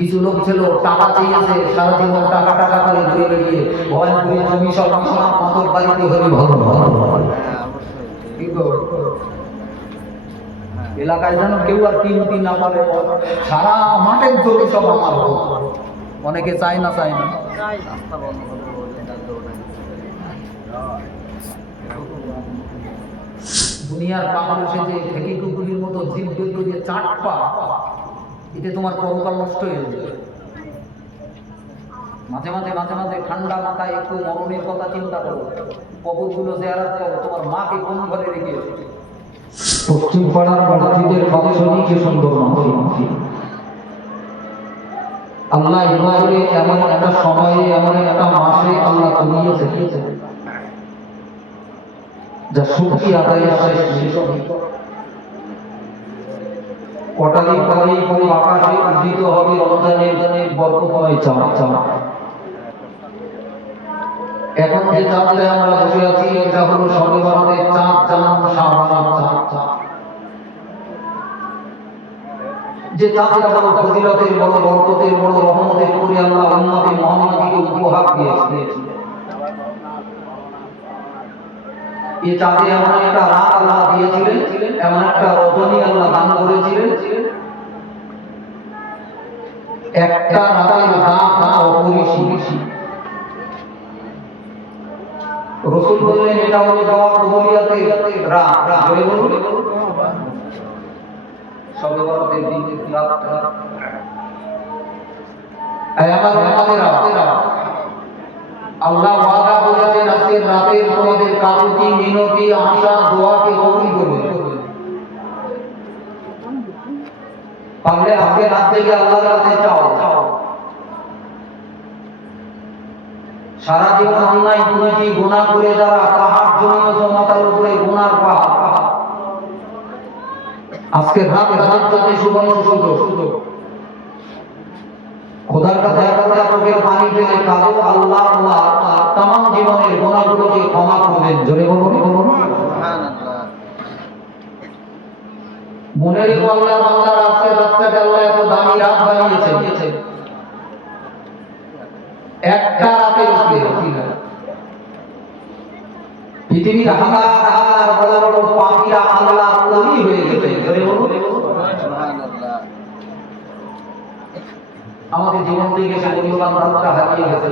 কিছু লোক ছিল টাকা চেয়েছে, সারা জীবন টাকা টাকা করে ঘুরে বেরিয়ে ভয় করে জমি সব মাতর বাড়িতে হলে ভালো এলাকায় যেন কেউ আর কিনতি না পারে, সারা মাঠের জমি সব আমার। অনেকে চায় না, চায় না। দুনিয়ার পাগল সেজে ঢেকি কুকুরের মতো জীব বের করে চাটপা, এতে তোমার পরকাল নষ্ট হয়ে যাবে। মাঝে মাঝে মাঝে মাঝে ঠান্ডা মাথায় একটু মরণের কথা চিন্তা করো, কবরগুলো জিয়ারত করো, তোমার মাকে কোন ঘরে রেখে এসেছে। পশ্চিম পাড়ার মসজিদের ফাংশনই কি সুন্দর মাহফিল। আল্লাহ ইমারে এমন একটা সময়ে, এমন একটা মাসে আল্লাহ কমিয়েছে যা শুকরিয়া আদায়ের শেষ নেই। কটালি পালি কোনো আকাশে উদিত হবে রমজানের বরকতময় চাঁদ। এখন যে চাঁদে আমরা বসে আছি এটা হলো শবে বরাতের চাঁদ, যেমন শাবানের চাঁদ। যে চাঁদটা বড় ফজিলতের, বড় বরকতের, বড় রহমতের করে আল্লাহ উম্মতে মুহাম্মাদীকে উপহার দিয়েছিলেন। এই চাঁদে এমন একটা রাত আল্লাহ দিয়েছিলেন, এমন একটা রজনী আল্লাহ দান করেছিলেন, একটা রাতের দাম অপরিসীম। রাসূল বললেন এটা হলো দোয়া কবুলিয়াতের রাত। জোরে বলুন, শবে বরাতের দিন রাতটা আমাদের রাত। আল্লাহ ওয়াদা করেছেন আজকের রাতের তোমাদের কাকুতি মিনতি আশা দোয়াকে কবুল করবেন। পারলে আজকে রাত থেকে আল্লাহর কাছে চাও। সারা জীবন অন্যায় কুনীতি গুনাহ করে যারা পাহাড় জমিয়েছে মাথার উপরে গুনার পাহাড়, আজকে রাতে যাতে সুবর্ণ সুযোগ খোদার কাছে একটা চোখের পানি ফেলে কাঁদো, আল্লাহ আল্লাহ তামাম জীবনের গুনাহগুলোকে ক্ষমা করবেন। জোরে বলুন সুবহানাল্লাহ। মনে রেখো আল্লাহর বান্দার আজকের রাতটাকে আল্লাহ এত দামি রাত বানিয়েছে, একটা রাতের উসিলা পৃথিবীর হাজার বড় বড় পাপীরা আল্লাহর ওলি হয়ে গেছে। জোরে বলুন সুবহানাল্লাহ। আমাদের জীবন থেকে সে মূল্যবান রাতটা হারিয়ে গেছে।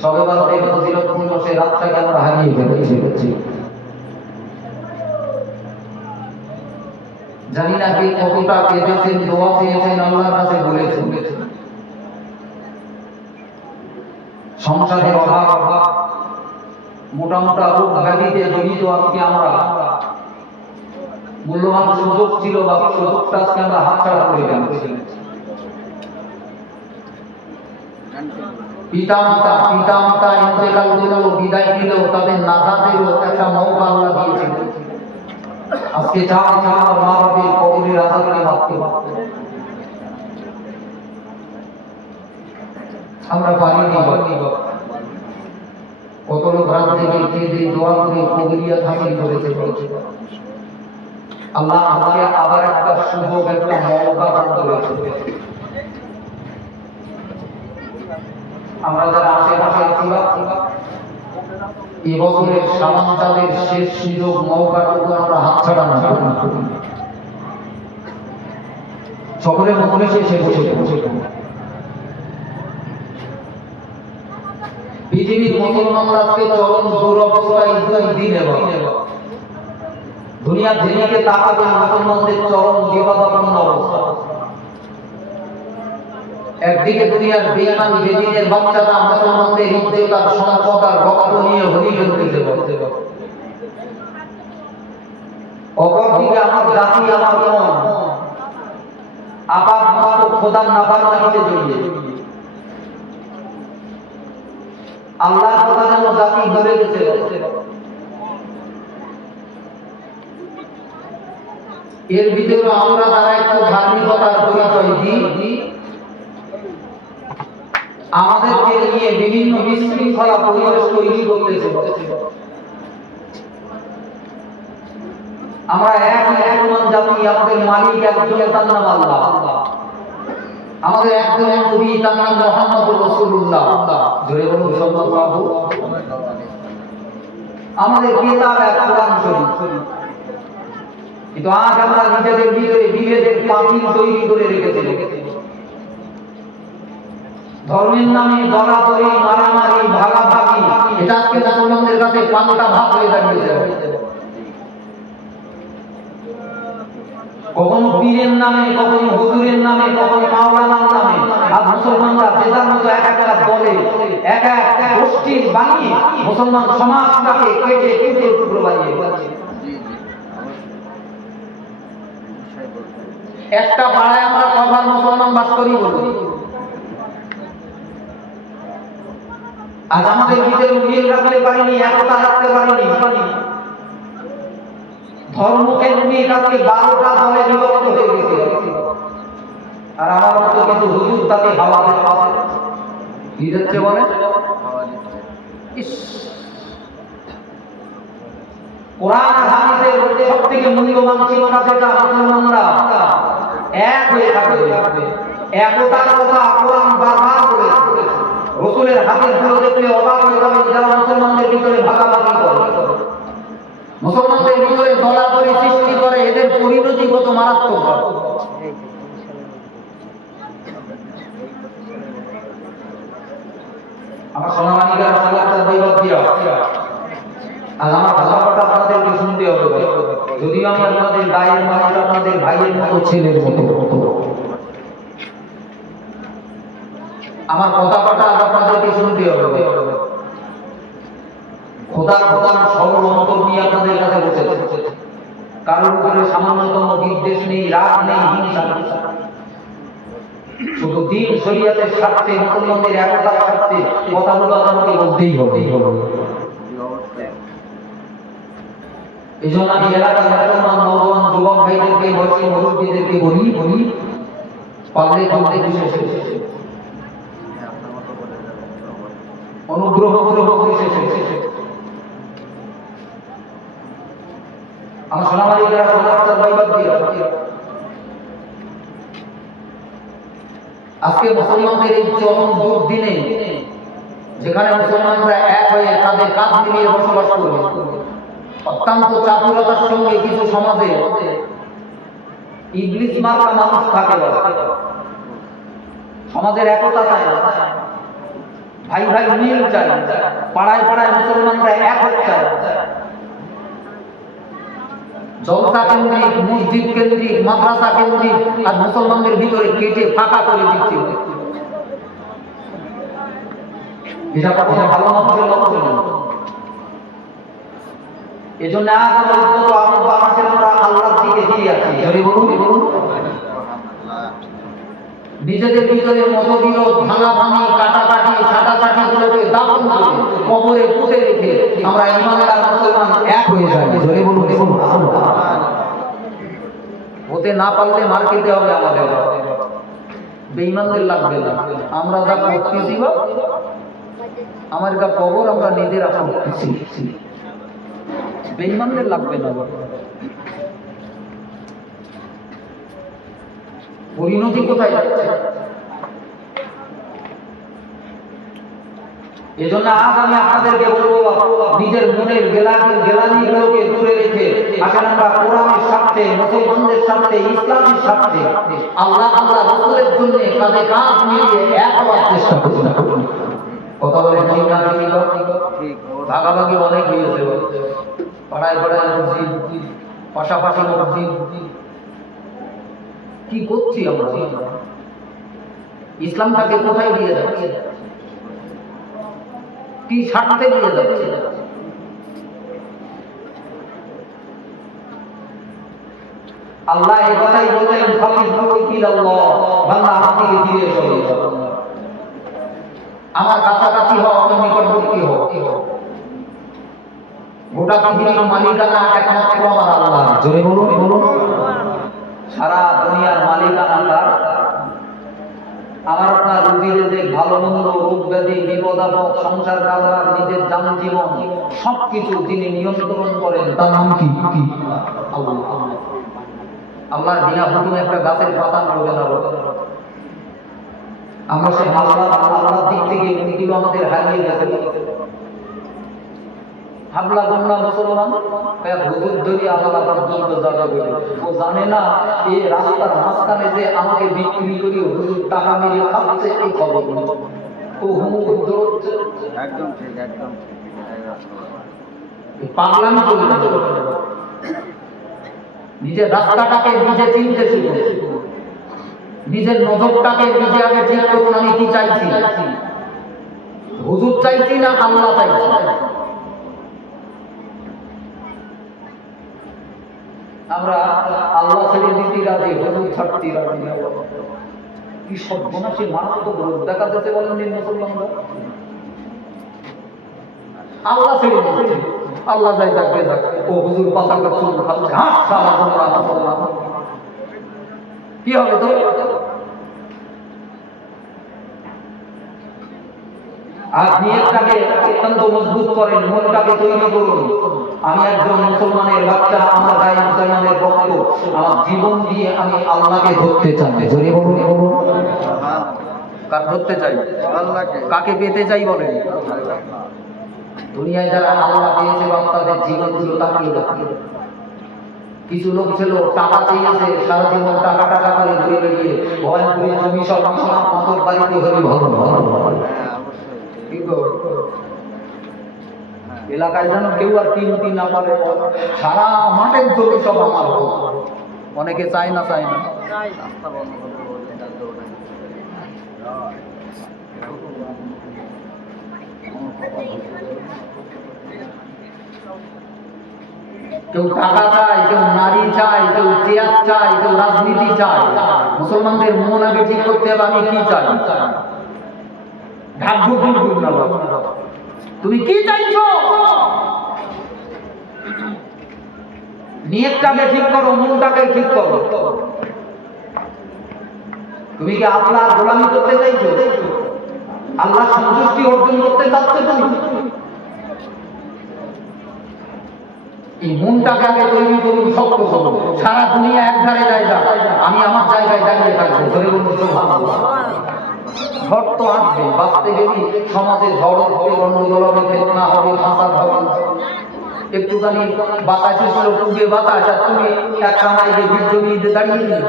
শবে বরাতের ফজিলতপূর্ণ সেই রাতটাকে আমরা হারিয়ে ফেলেছি। জানি না কে কতটা কেঁদেছেন, দোয়া চেয়েছেন, আল্লাহর কাছে বলেছেন। সংসারের অভাব, মোটা মোটা রোগ ব্যাধিতে জড়িত আজকে আমরা মূল্যবান সুযোগ ছিল বা সুযোগটা আজকে আমরা হাতছাড়া করে ফেলেছি। পিতা মাতা ইন্তেকাল করলো, বিদায় দিল, তাদের নাজাতেরও একটা মৌকা আল্লাহ দিয়েছিল। আজকে চার মা বাবার কবরের আযাবকে ভাবতে আমরা পারিনি। কত লোক রাত থেকে কেঁদে দোয়া করে কবুলিয়াত হাসিল করেছে। আল্লাহ আজকে আবার একটা সুযোগ, একটা মৌকা দান করেছে। আমরা যারা আশেপাশে আছি এই বছরের সাবান চাঁদের শেষ সুযোগ মৌকাটুকু আমরা হাতছাড়া না করি। সকলের মনে শেষে বসে পৃথিবীর মুসলমানরা আজকে চরম দুরবস্থায় দিন এবং দুনিয়ার দিকে তাকাবে মুসলমানদের চরম বিপদাপন্ন অবস্থা। একদিকে দুনিয়ার বেঈমান বেদিনের বাচ্চারা মুসলমানদের ইজ্জত আর সম্পদ আর রক্ত নিয়ে হলি খেলতেছে, অপরদিকে আমার জাতি আমার মন আপাত মস্তক খোদার নাফরমানিতে জড়িয়ে। আল্লাহর কথা যেন জাতি ভুলে গেছে। এর ভিতরে আমরা যারা একটু ধার্মিকতার পরিচয় দিই, আমাদেরকে নিয়ে বিভিন্ন বিশৃঙ্খলা পরিবেশ তৈরি করতেছে। আমরা এক মুসলমান জাতি, আমাদের মালিক একজন, তার নাম আল্লাহ। আমাদের একজন নবী, তার নাম মুহাম্মদুর রাসূলুল্লাহ। জোরে বলুন সাল্লাল্লাহু। আমাদের কিতাব কোরআন শরীফ, কিন্তু আজ আমরা নিজেদের ভিতরে বিভেদের পাতিল তৈরি করে রেখেছি। ধর্মের নামে দলাদলি, মারামারি, ভাগাভাগি, এটা আজকে মুসলমানদের কাছে পাল্টা ভাব হয়ে দাঁড়িয়েছে। কখনো পীরের নামে, কখনো হুজুরের নামে, কখনো মাওলানার নামে আজ মুসলমানরা যে যার মতো এক একটা দলে, এক এক গোষ্ঠী বানিয়ে মুসলমান সমাজটাকে কেটে কেটে টুকরো বানিয়ে একটা পাড়ায় আমরা কবার মুসলমান বাস করি বলুন? আজ আমাদের ভিতরে মিল রাখতে পারিনি, একতা রাখতে পারিনি। ধর্মকে নিয়ে আজকে 12টা দলে বিভক্ত হয়ে গেছে। আর আমার মতো কিন্তু হুজুর তাকে হাওয়া কি দিচ্ছে বলে? কোরআন আর হাদিসের সবথেকে মূল্যবান শিক্ষা যেটা মুসলমানরা এক হয়ে থাকবে, একতার কথা কোরআন বারবার বলেছে। রাসূলের হাদিসগুলো দেখলে অবাক হয়ে যাবেন, যারা মুসলমানদের ভিতরে ভাগাভাগি করে, মুসলমানদের ভিতরে দলাদলি সৃষ্টি করে, এদের পরিণতি কত মারাত্মক। আমার সোনামানিকা সালাতের দৈবত দিয়া আর আমার ভাষাটা আপনাদেরকে শুনতে হবে। যদিও আমি আপনাদের গায়ের মানুষ, আপনাদের ভাইয়ের মতো, ছেলের মতো, আমার কথাটা আপনাদেরকে শুনতে হবে। খোদার খোদার সরল অন্তর নিয়ে আপনাদের কাছে বসেছে। কারোর উপরে সামান্যতম বিদ্বেষ নেই, রাগ নেই, হিংসা নেই। শুধু দিন শরীয়তের স্বার্থে, মুসলমানদের একতার স্বার্থে কথাগুলো আমাকে বলতেই হবে। এই জন্য আমি এলাকার মুসলমান নওজোয়ান যুবক ভাইদেরকে, বয়স্ক মুরব্বীদেরকে বলি পারলে পারলে বিশেষ অনুগ্রহ বিশেষ আমার সোনামালিকেরা সোনার বাইবাদ দিয়ে আজকে মুসলমানদের এই চরম দুর্দিনে, যেখানে মুসলমানরা এক হয়ে তাদের কাঁধ মিলিয়ে বসবাস করবে, অত্যন্ত চাতুরতার সঙ্গে কিছু সমাজে ইবলিস মার্কা মানুষ থাকে, সমাজের একতা চায়, ভাই ভাই মিল চায়, পাড়ায় পাড়ায় মুসলমানরা এক হতে চায়, জলসা কেন্দ্রিক, মসজিদ কেন্দ্রিক, মাদ্রাসা কেন্দ্রিক আর মুসলমানদের ভিতরে কেটে ফাঁকা করে দিচ্ছে। এটা কখনো ভালো মানুষের লক্ষণ। এজন্য আজ আমরা আল্লাহর দিকে ফিরে আসি। বলুন নিজেদের ভিতরে মতবিরোধ, ভাঙাভাঙি, কাটাকাটি, ছাটাছাটি গুলোকে দাফন করে কবরে পুঁতে রেখে আমরা ইমানের আর মুসলমান এক হয়ে যাই। জোরে বলুন হতে না পারলে মার খেতে হবে আমাদের। বেঈমানদের লাগবে না, আমরা যা করতেছি আমার গা কবর আমরা নিজেরা করতেছি, বেঈমানদের লাগবে না। পরিণতি কোথায় যাচ্ছে? এজন্য আজ আমি আপনাদেরকে বলবো, নিজের মনের গেলানিগুলোকে দূরে রেখে আসেন আমরা কোরআনের স্বার্থে, মুসলমানদের স্বার্থে, ইসলামের স্বার্থে, আল্লাহ রাসূলের জন্য কাঁধে কাঁধ মিলিয়ে এক হওয়ার চেষ্টা করুন। কথা বলেন ঠিক না? ঠিক। ভাগাভাগি অনেক হয়েছে, পাড়ায় পাড়ায় মসজিদ, পাশাপাশি মসজিদ। কি করছি আমরা? ইসলামটাকে কোথায় দিয়ে যাচ্ছে? কি স্বার্থে দিয়ে যাচ্ছে? আল্লাহ এই কথাই বলেন, বান্দা আমার দিকে ফিরে এসো, আমার কাছাকাছি হও, আমার নিকটবর্তী হও। গোটা পৃথিবীর মালিকানা একমাত্র আমার আল্লাহ। জোরে বলুন সারা দুনিয়ার মালিকানা তার। আমার আপনার রুজি রেজেক, ভালো মন্দ, রোগ ব্যাধি, বিপদ আপদ, সংসার কারবার, নিজের জান জীবন সবকিছু যিনি নিয়ন্ত্রণ করেন তার নাম কি? আল্লাহ। আল্লাহর বিনা হুকুমে একটা গাছের পাতা নড়বে না। আমরা সে আল্লাহর দিক থেকে এগুলো আমাদের হারিয়ে গেছে। হামলা গন্না মুসলমান হুজুর ধরি আল্লাহ পর্যন্ত যাবে ও জানে না এই রাস্তার মাঝখানে যে আমাকে বিক্রি করি হুজুর টাকা মেরে খাচ্ছে এই খবর ও একদম ঠিক একদম পাগলামি চলবে। নিজের রাস্তাটাকে নিজে চিনতে শিখুন, নিজের নজরটাকে নিজে আগে ঠিক করুন। আমি কি চাইছি, হুজুর চাইছি না আল্লাহ চাইছি? আমরা আল্লাহ ছেড়ে দিতে রাজি, হুজুর ছাড়তে রাজি না। কি সর্বনাশী মারাত্মক রোগ দেখা যাচ্ছে বলেন মুসলমানরা। আল্লাহ ছেড়ে দিচ্ছে, আল্লাহ যাই যাকে যাক, ও হুজুর পাতা চুল খাচ্ছে, হাস সারা তোমরা মুসলমান। কি হবে তো? আর নিয়তটাকে অত্যন্ত মজবুত করেন, মনটাকে তৈরি করুন। আমি একজন মুসলমানের বাচ্চা, আমার গায়ে মুসলমানের রক্ত, আমার জীবন দিয়ে আমি আল্লাহকে ধরতে চাই। জোরে বলুন, বলুন। কার ধরতে চাই? আল্লাহকে। কাকে পেতে চাই বলেন? দুনিয়ায় যারা আল্লাহ পেয়েছে তাদের জীবনগুলো তাকিয়ে দেখাবে। কিছু লোক ছিল টাকা চেয়েছে, সারা জীবন টাকা টাকা করে ঘুরে বেরিয়ে ভয় করে জমি সব মাতর বাড়িতে হলে ভালো এলাকায় যেন কেউ আর কিনতি না পারে, সারা মাঠের জমি সব আমার। অনেকে চায় না, চায় না। কেউ টাকা চায়, কেউ নারী চায়, কেউ চেয়ার চায়, কেউ রাজনীতি চায়। মুসলমানদের মন আগে ঠিক করতে হবে আমি কি চাই। তুমি কি চাইছো? নিয়তটাকে ঠিক করো, মনটাকে ঠিক করো। তুমি কি আল্লাহ গোলামি করতে চাইছো? আল্লাহ সন্তুষ্টি অর্জন করতে চাচ্ছো তুমি? এই মনটাকে আগে তৈরি করুন, শক্ত করুন। সারা দুনিয়া একধারে জায়গা, আমি আমার জায়গায় দাঁড়িয়ে থাকবো। ধরে বলুন সুবহানাল্লাহ। ঝড় তো আসবে, বাঁচতে গেলে সমাজে ঝড় হবে, গন্ডগোল হবে, ফিতনা হবে, ফাসাদ হবে। একটুখানি বাতাস এসে ডুবে বাতাস, আর তুমি এক কামাই যে বীর জমিতে দাঁড়িয়ে নেই।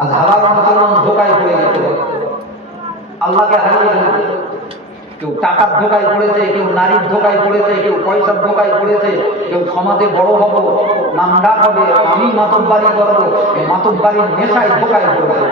আজ হাজার মুসলমান ধোকায় পড়ে গেছে, আল্লাহকে হারিয়ে ফেলেছে। কেউ টাকার ধোকায় পড়েছে, কেউ নারীর ধোকায় পড়েছে, কেউ পয়সার ধোকায় পড়েছে, কেউ সমাজে বড় হবো, নামডাক হবে, আমি মাতব্বারি করবো, এই মাতব্বারির নেশায় ধোকায় পড়েছে।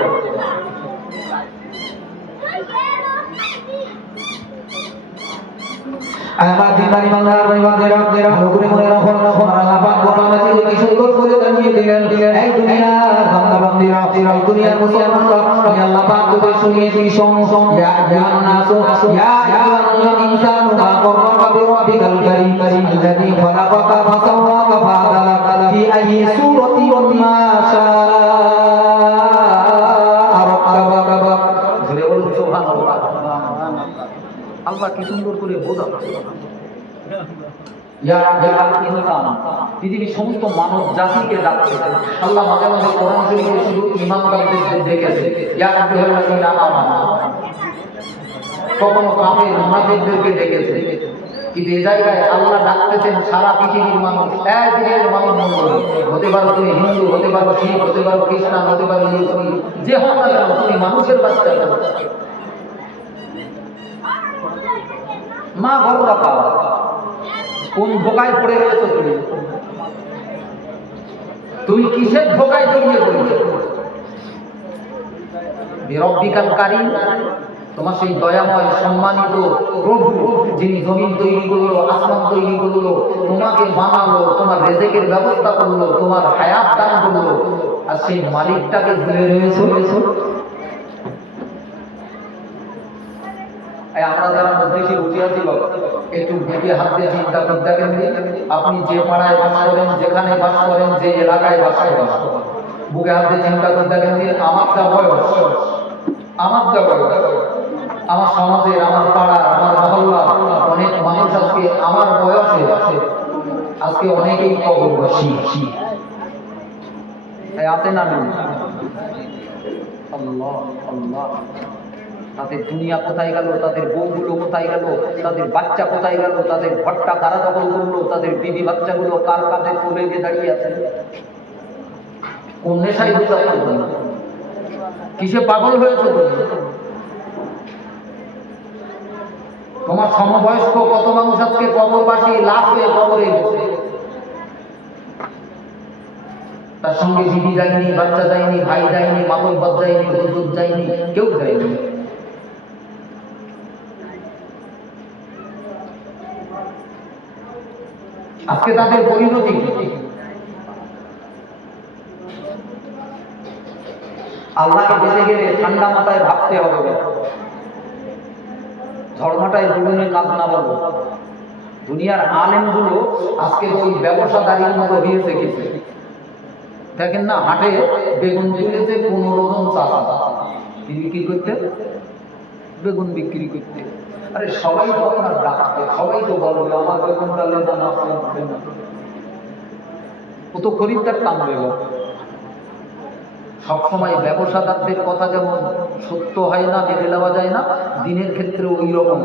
আমার দিনারি মানদার পরিবারের আপনারা অনুগ্রহ করে রাখুন, আল্লাহ পাক কোরআনে কি সুন্দর করে জানিয়ে দিলেন, এই দুনিয়ার বান্দাবান্দিরা, এই দুনিয়ার মুসলমানরা, আল্লাহ পাক তোদের শুনিয়ে দিই, শোন ইয়া আইয়ুহান নাসু ইয়া আইয়ুহাল ইনসানু মা গররাকা বিরাব্বিকাল কারীম আল্লাযী খালাকাকা ফাসাওয়াকা ফাআদালাকা ফি আইয়ি সূরাতিন মা শাআ রাক্কাবাকা। জোরে বলুন সুবহানাল্লাহ। আল্লাহ কি সুন্দর করে বোঝানো। পৃথিবীর সমস্ত মানব জাতিকে ডাকছে আল্লাহ। মাঝে মাঝে কোরআন শরীফে শুধু ইমানদারদের ডেকেছে, ইয়া আইয়ুহাল্লাযীনা আমানু। কখনো কাফের মুনাফিকদেরকে ডেকেছে। কিন্তু এই জায়গায় আল্লাহ ডাকতেছেন সারা পৃথিবীর মানুষ, এক পৃথিবীর মানব মণ্ডলী। হতে পারো তুমি হিন্দু, হতে পারো শিখ, হতে পারো খ্রিস্টান, হতে পারো ইহুদি, যে হোক না কেন তুমি মানুষের বাচ্চা। মা গররাকা, কোন ধোকায় পড়ে রয়েছো তুমি? তুমি কিসের ধোকায় জড়িয়ে পড়েছো? বিরব্বিকাল কারীম, তোমার সেই দয়াময় সম্মানিত প্রভু, যিনি জমিন তৈরি করলো, আসমান তৈরি করলো, তোমাকে বানালো, তোমার রিজিকের ব্যবস্থা করলো, তোমার হায়াত দান করলো, আর সেই মালিকটাকে ভুলে রয়েছো। আমরা যারা মজলিসে বসে আছি বাবা, একটু বুকে হাত দিয়ে চিন্তা করতে দেখেন, আপনি যে পাড়ায় বাস করেন, যেখানে বাস করেন, যে এলাকায় বাস করেন, বুকে হাত দিয়ে চিন্তা করতে দেখেন, আমার যা বয়স, আমার যা বয়স, আমার সমাজের, আমার পাড়ার, আমার মহল্লার অনেক মানুষ আজকে আমার বয়সে আজকে অনেকেই কবরবাসী। আছে না নেই? আল্লাহ আল্লাহ, তাদের দুনিয়া কোথায় গেল, তাদের বউগুলো কোথায় গেল, তাদের বাচ্চা কোথায় গেল, তাদের ঘরটা কারা দখল করলো, তাদের বিবি বাচ্চাগুলো কার কাছে চলে গিয়ে দাঁড়িয়ে আছে? কোন নেশায় দোষা করবে? কিসে পাগল হয়েছে তুমি? তোমার সমবয়স্ক কত মানুষ আজকে কবরবাসী, লাশ হয়ে কবরে গেছে। তার সঙ্গে বিবি যায়নি, বাচ্চা যায়নি, ভাই যায়নি, মাতব্বর যায়নি, হুজুর যায়নি, কেউ যায়নি। আজকে তাদের পরিণতি কি? আল্লাহকে পেতে গেলে ঠান্ডা মাথায় ভাবতে হবে, ধর্মটায় দুজনের কাজ না বলো। দুনিয়ার আলেমগুলো আজকে ওই ব্যবসাদারির মতো হয়েছে কিছু। দেখেন না, হাটে বেগুন তুলেছে 15 জন চাষা, কি বিক্রি করতে? বেগুন বিক্রি করতে। আরে সবাই তো আপনার ডাকবে, সবাই তো বলবে আমার বেগুনটা লেদা না, ও তো খরিদ্দার টানবে। সবসময় ব্যবসাদারদের কথা যেমন সত্য হয় না, মেনে নেওয়া যায় না, দিনের ক্ষেত্রে ওই রকম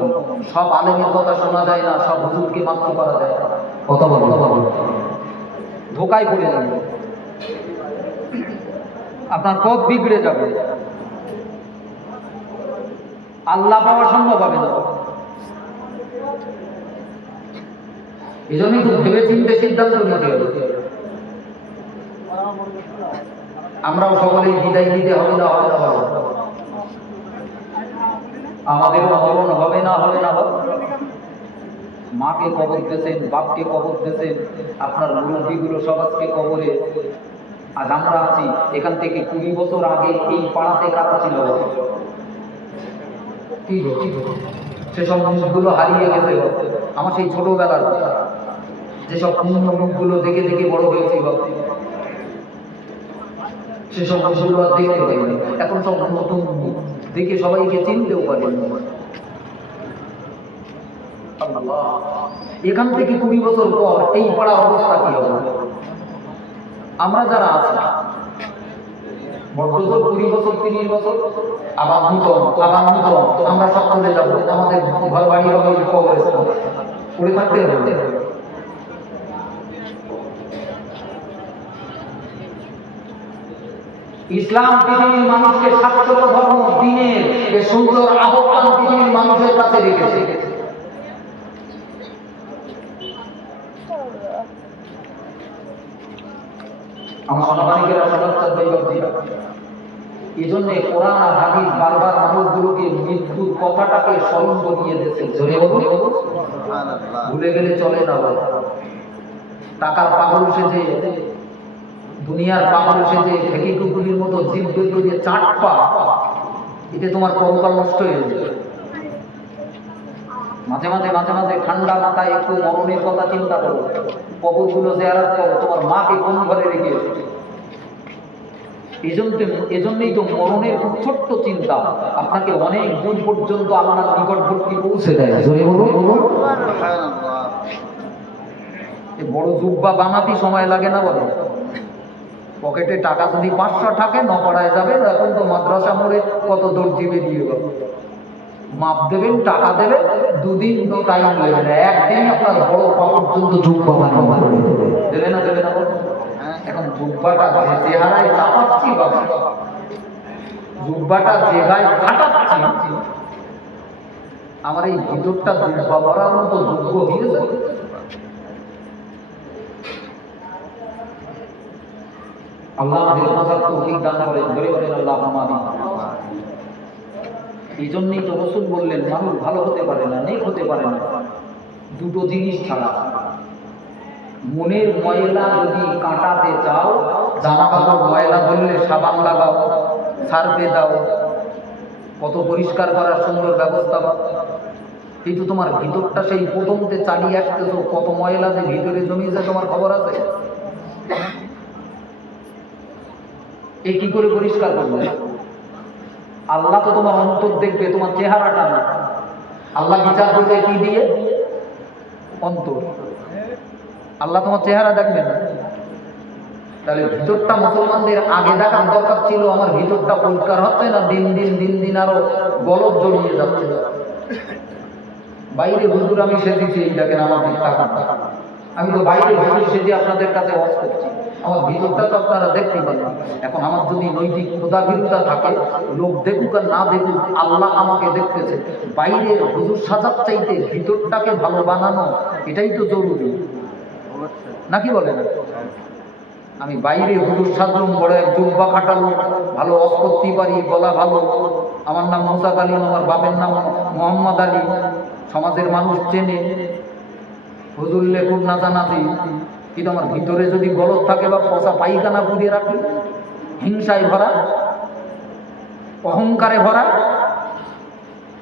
সব আলেমের কথা শোনা যায় না, সব হুজুরকে মান্য করা যায় না। কথা বলো, ধোকায় পড়ে যাবে, আপনার পথ বিগড়ে যাবে, আল্লাহ পাওয়া সম্ভব হবে না। এই জন্যই খুব ভেবে চিন্তে সিদ্ধান্ত নিতে হবে। আমরাও সকলেই বিদায় দিতে হবে না, হবে না, হবে না। আমাদেরও মরণ হবে না, হবে না, হবে। মাকে কবর দিয়েছেন, বাপকে কবর দিয়েছেন, আপনার মুরব্বীগুলো সব আজকে কবরে। আজ আমরা আছি, এখান থেকে 20 বছর আগে এই পাড়াতে কারা ছিল? সেসব মুখগুলো হারিয়ে গেছে। আমার সেই ছোটবেলার কথা, যেসব পুরনো মুখগুলো দেখে দেখে বড় হয়েছি, সেসব মুখগুলো আর দেখতে পাইনি। এখন সব নতুন মুখ দেখে সবাইকে চিনতেও পারি। এখান থেকে 20 বছর পর এই পাড়ার অবস্থা কি হবে? আমরা যারা আছি বড়জোর 20 বছর 30 বছর, আবার নূতন, আমরা সব চলে যাবো। আমাদের ঘর বাড়ি হবে কবরস্থান, পড়ে থাকতে হবে। ইসলাম পৃথিবীর মানুষকে শাশ্বত ধর্ম, দ্বীনের এই সুন্দর আহ্বান পৃথিবীর মানুষের কাছে রেখেছে। আমার অনাবানিকেরা সমাজচার দৈবজ্ঞীরা এই জন্যে কোরআন আর হাদিস বারবার মানুষগুলোকে মৃত্যুর কথাটাকে স্মরণ করিয়ে দিয়েছে। জোরে বলুন, ভুলে গেলে চলে না। টাকার পাগল সেজে, দুনিয়ার পাগল সেজে ঢেকি কুকুরের মতো জীব বের করে চাটপা, এতে তোমার পরকাল নষ্ট হয়ে যাবে। মাঝে মাঝে ঠান্ডা মাথায় একটু মরণের কথা চিন্তা করো, কবরগুলো জিয়ারত করো, তোমার মাকে কোন ঘরে রেখে এসেছো। এজন্যই তো মরণের খুব ছোট্ট চিন্তা আপনাকে অনেক দূর পর্যন্ত আল্লাহর নিকটবর্তী পৌঁছে দেয়। জোরে বলুন। বড় জুব্বা বানাতে সময় লাগে না বলো? পকেটে টাকা যদি 500 থাকে নপড়ায় যাবে। এখন তো মাদ্রাসা মোড়ে কত দর্জি বেরিয়ে গেল, মাপ দেবেন, টাকা দেবেন, 2 দিন তো টাইম লাগবে না, একদিন আপনার বড় পর্যন্ত জুব্বা বানিয়ে দেবে না, দেবে না। এখন জুব্বাটা চেহারায় চাপাচ্ছি বাবা, জুব্বাটা চেহারায় ফাটাচ্ছি, আমার এই ভিতরটা জুব্বা পরার মতো যোগ্য হয়ে যাবে। আল্লাহ আমাদের বোঝার তৌফিক দান করেন। ধরে বলেন আল্লাহুম্মা আমিন। এই জন্যই তো রাসূল বললেন মানুষ ভালো হতে পারে না, নেক হতে পারে না দুটো জিনিস ছাড়া। মনের ময়লা যদি কাটাতে চাও, জামা কাপড় ময়লা ধরলে সাবান লাগাও, সার্ফে দাও, কত পরিষ্কার করার সুন্দর ব্যবস্থা। কিন্তু তোমার ভিতরটা সেই প্রথমতে চালিয়ে আসতেছো, কত ময়লা যে ভিতরে জমিয়েছে তোমার খবর আছে? এই কি করে পরিষ্কার করবে? আল্লাহ তো তোমার অন্তর দেখবে, তোমার চেহারাটা না। আল্লাহ বিচার করবে কি দিয়ে? অন্তর। আল্লাহ তোমার চেহারা দেখবে না। তাহলে ভিতরটা মুসলমানদের আগে দেখার দরকার ছিল। আমার ভিতরটা পরিষ্কার হচ্ছে না, দিন দিন আরো গলদ জড়িয়ে যাচ্ছে। বাইরে হুজুর আমি সেজেছি, এই দেখেন আমার টাকা, আমি তো বাইরে হুজুর সেজে আপনাদের কাছে ওয়াজ করছি, আমার ভিতরটা তো আপনারা দেখতে পারেন। এখন আমার যদি নৈতিক ক্ষুধাভীরতা থাকে, লোক দেখুক আর না দেখুক, আল্লাহ আমাকে দেখতেছে। বাইরের হুজুর সাজার চাইতে ভিতরটাকে ভালো বানানো এটাই তো জরুরি, নাকি বলেন? আমি বাইরে হুজুর সাজলুম, বড় এক জুব্বা খাটালো, ভালো ওয়াজ করতে পারি, গলা ভালো, আমার নাম মুসাদ আলী, আমার বাপের নাম মোহাম্মদ আলী, সমাজের মানুষ চেনে, হুজুর লেখুন না জানাতি, কিন্তু আমার ভিতরে যদি গলদ থাকে বা পচা পায়খানা পুড়িয়ে রাখি, হিংসায় ভরা, অহংকারে ভরা,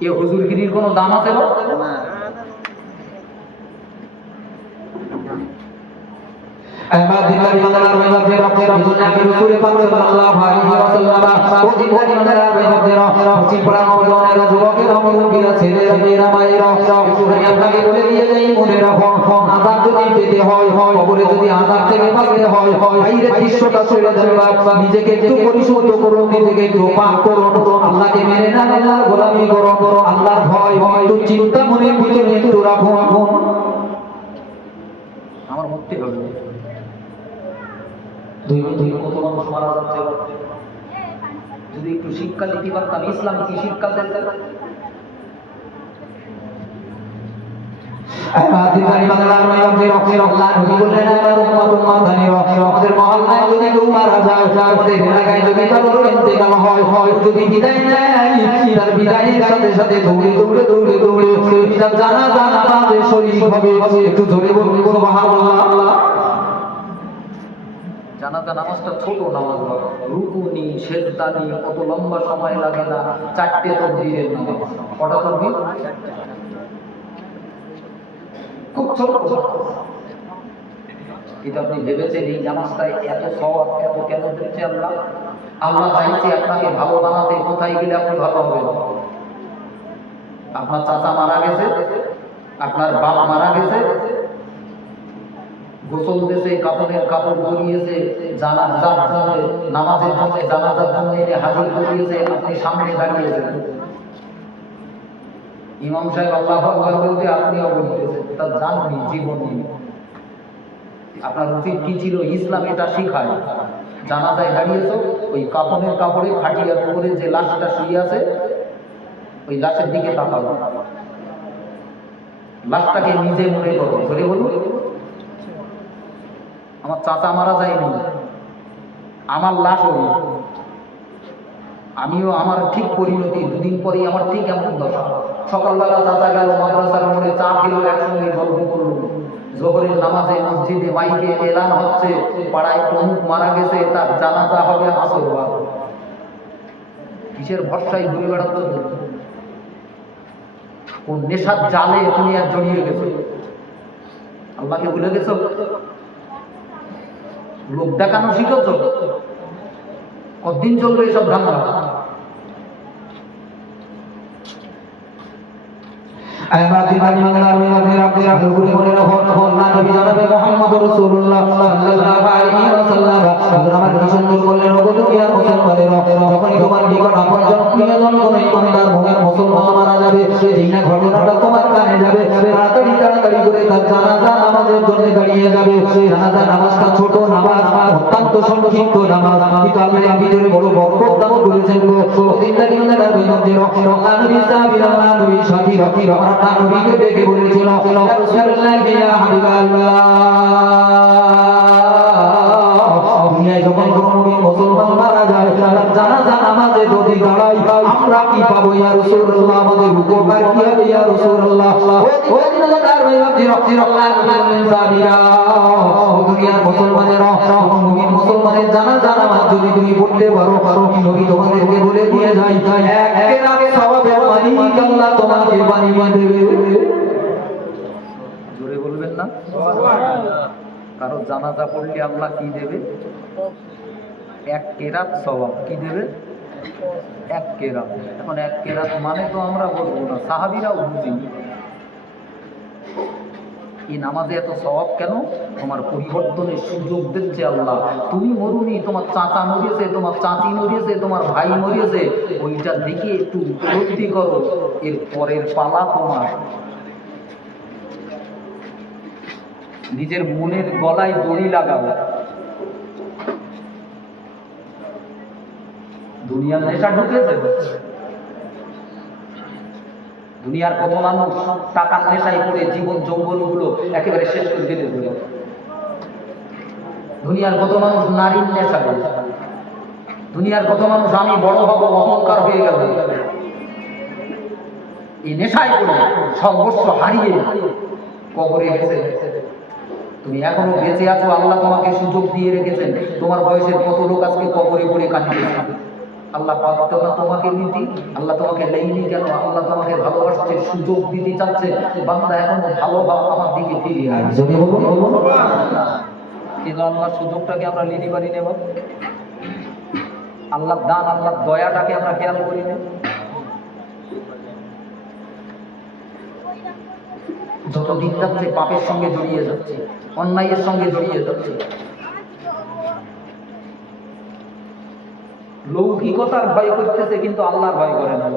এ হুজুরগিরির কোনো দাম আছে? নিজেকে একটু পরিশুদ্ধ করুন, নিজেকে একটু পাক করুন, আল্লাহকে মেনে নেন, আল্লাহর গোলামি করুন, আল্লাহর ভয় একটু চিন্তা মনের ভিতরে একটু রাখুন। আমার মুক্তি হবে। কত মানুষ মারা যাচ্ছে, যদি একটু শিক্ষা দিতে পারতাম, ইসলাম কি শিক্ষা দিতে। আমাদের মহল্লায় যদি কেউ মারা যায়, আমাদের এলাকায় যদি কারোর ইন্তেকাল হয়, যদি বিদায় নেয়, তার বিদায়ের সাথে সাথে দৌড়ে তার জানাজা নামাজে শরীক হবে। একটু জোরে বলুন সুবহানাল্লাহ। জানাজা নামাজটা ছোট নামাজ, রুকুনি সেজদানি কত লম্বা সময় লাগে না, 4টে তাকবীরের নামাজ। কটা তাকবীর? খুব ছোট। কিন্তু আপনি ভেবেছেন এই নামাজটায় এত সওয়াব, এত কেন দিচ্ছে আল্লাহ? আল্লাহ চাইছে আপনাকে ভালো বানাতে, কোথায় গেলে আপনি ভালো হবেন। আপনার চাচা মারা গেছে, আপনার বাপ মারা গেছে, গোসল দিয়েছে, কাপড়ের কাপড় পরিয়েছে, জানাজার জন্য, নামাজের জন্য, জানাজার জন্য এনে হাজির করিয়েছে, আপনি সামনে দাঁড়িয়েছেন। ইমাম সাহেব আল্লাহু আকবার বলতে আপনিও বলতেছেন, তার জাননি জীবন নিয়ে। আপনার উচিত কি ছিল? ইসলাম এটা শিখায়। জানাজায় দাঁড়িয়েছ, ওই কাপড়ের কাপড়ে খাটিয়ার উপরে যে লাশটা শুয়ে আছে, ওই লাশের দিকে তাকাবো, লাশটাকে নিজে মনে করো। ধরে বলুন, আমার চাচা মারা যায়নি, আমার লাশ হল, আমিও আমার ঠিক পরিণতি, দুদিন পরেই আমার ঠিক এমন দশা। সকালবেলা চাচা গেল মাদ্রাসার মোড়ে, চা খেলো, একসঙ্গে গল্প করলো। জোহরের নামাজে মসজিদে মাইকে এলান হচ্ছে, পাড়ায় অমুক মারা গেছে, তার জানাজা হবে আসর বাদ। কিসের ভরসায় ঘুরে বেড়াচ্ছ? কোন নেশার জালে তুমি আর জড়িয়ে গেছো? আল্লাহকে ভুলে গেছো? লোক দেখানো শিখেছ? কতদিন চলবে এসব ধান্দা? তোমার কানে যাবে, তাড়াতাড়ি করে তার জানাজা নামাজের জন্য দাঁড়িয়ে যাবে। জানাজা নামাজটা ছোট নামাজ, অত্যন্ত সংক্ষিপ্ত নামাজ, কিন্তু আল্লাহ ভিতরে বড় বরকত দান করেছেন। নবীকে ডেকে বলেছিল, দুনিয়ায় যখন কোন মুসলমান মারা যায়, তার জানাজা নামাজে যদি দাঁড়াই, আমরা কি পাবো ইয়া রাসূলুল্লাহ? আমাদের উপকার কি হবে ইয়া রাসূলুল্লাহ? মুসলমানের জানাজা নামাজ যদি তুমি পড়তে পারো, নবী তোমাদেরকে বলে দিয়ে যাই, এক কেরাত সওয়াবের মালিক আল্লাহ তোমাকে বানিয়ে দেবে। জোরে বলবেন না? কারো জানাজা পড়লে আল্লাহ কি দেবে? এক কেরাত সওয়াব। কি দেবে? এক কেরাত। এখন এক কেরাত মানে তো আমরা বলবো না, সাহাবীরাও বুঝিনি। এই নামাজে এত সওয়াব কেন? তোমার পরিবর্তনের সুযোগ দিচ্ছে আল্লাহ। তুমি মরুনি, তোমার চাচা মরিয়েছে, তোমার চাচি মরিয়েছে, তোমার ভাই মরিয়েছে, ওইটা দেখে একটু উপলব্ধি করো, এর পরের পালা তোমার। নিজের মনের গলায় দড়ি লাগাও। দুনিয়ার নেশা ঢুকেছে। দুনিয়ার কত মানুষ টাকার নেশায় পড়ে জীবন যৌবন গুলো একেবারে শেষ করে দিতে দিল। দুনিয়ার কত মানুষ নারীর নেশা করে। দুনিয়ার কত মানুষ আমি বড় হব অহংকার হয়ে গেল। এই নেশায় পড়ে সর্বস্ব হারিয়ে কবরে গেছে। তুমি এখনো বেঁচে আছো, আল্লাহ তোমাকে সুযোগ দিয়ে রেখেছেন। তোমার বয়সের কত লোক আজকে কবরে পড়ে কাঁদিয়েছে। আল্লাহ পারত না তোমাকে নিতে? আল্লাহ তোমাকে নেয়নি কেন? আল্লাহ তোমাকে ভালোবাসছে, সুযোগ দিতে চাচ্ছে। বান্দা এখনো ভালো ভাব আমার দিকে ফিরিয়ে আয়। যদি বলুন কিন্তু আল্লাহর সুযোগটাকে আমরা নিতে পারি নেব। আল্লাহর দান, আল্লাহর দয়াটাকে আমরা খেয়াল করি না। যত দিন যাচ্ছে পাপের সঙ্গে জড়িয়ে যাচ্ছে, অন্যায়ের সঙ্গে জড়িয়ে যাচ্ছে। লৌকিকতার ভয় করতেছে কিন্তু আল্লাহর ভয় করে না।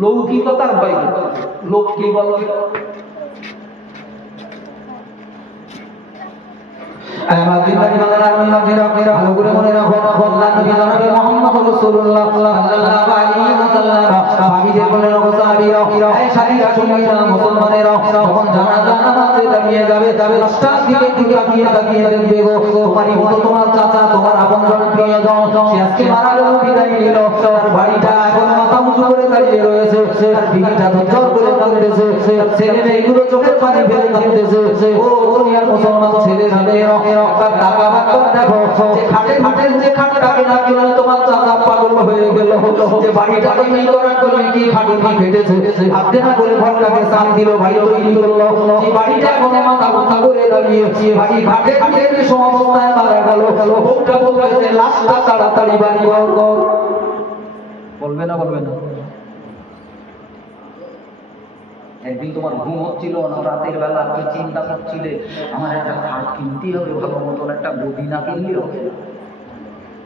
লৌকিকতার ভয় করতেছে। লোক কি বলবে? তোমার চাচা, তোমার আপনজন প্রিয়জন সে আজকে মারা গেল, বিদায় নিল। তার বাড়িটা এখন মাথা উঁচু করে দাঁড়িয়ে রয়েছে, তার বিবিটা ঝরঝর করে কাঁদতেছে, ছেলে মেয়েগুলো চোখের পানি ফেলে কাঁদতেছে। ও দুনিয়ার মুসলমান ছেলে মেয়ে, তার টাকা বাক্কর দেখো, যে খাটে খাটে যে খাটটাকে না কিনে তোমার চাচা পাগল হয়ে গেল। যে বাড়িটাকে কি করার করলে কি খাটে কি ফেটেছে, হাতে না করে ঘরটাকে সাম দিল, বাড়ি তৈরি করলো। এই বাড়িটা এখন মাথা উঁচু করে দাঁড়িয়েছে, বাড়ি ঘাটে ঘাটে সমবস্থায় মারা গেল। লোকটা বলতেছে লাশটা তাড়াতাড়ি বাড়ি ঘর কর। বলবে না? বলবে না? একদিন তোমার ঘুম হচ্ছিল না, রাতের বেলা তুমি চিন্তা করছিলে আমার একটা খাট কিনতে হবে, ভালো মতন একটা গদি না কিনলে হবে।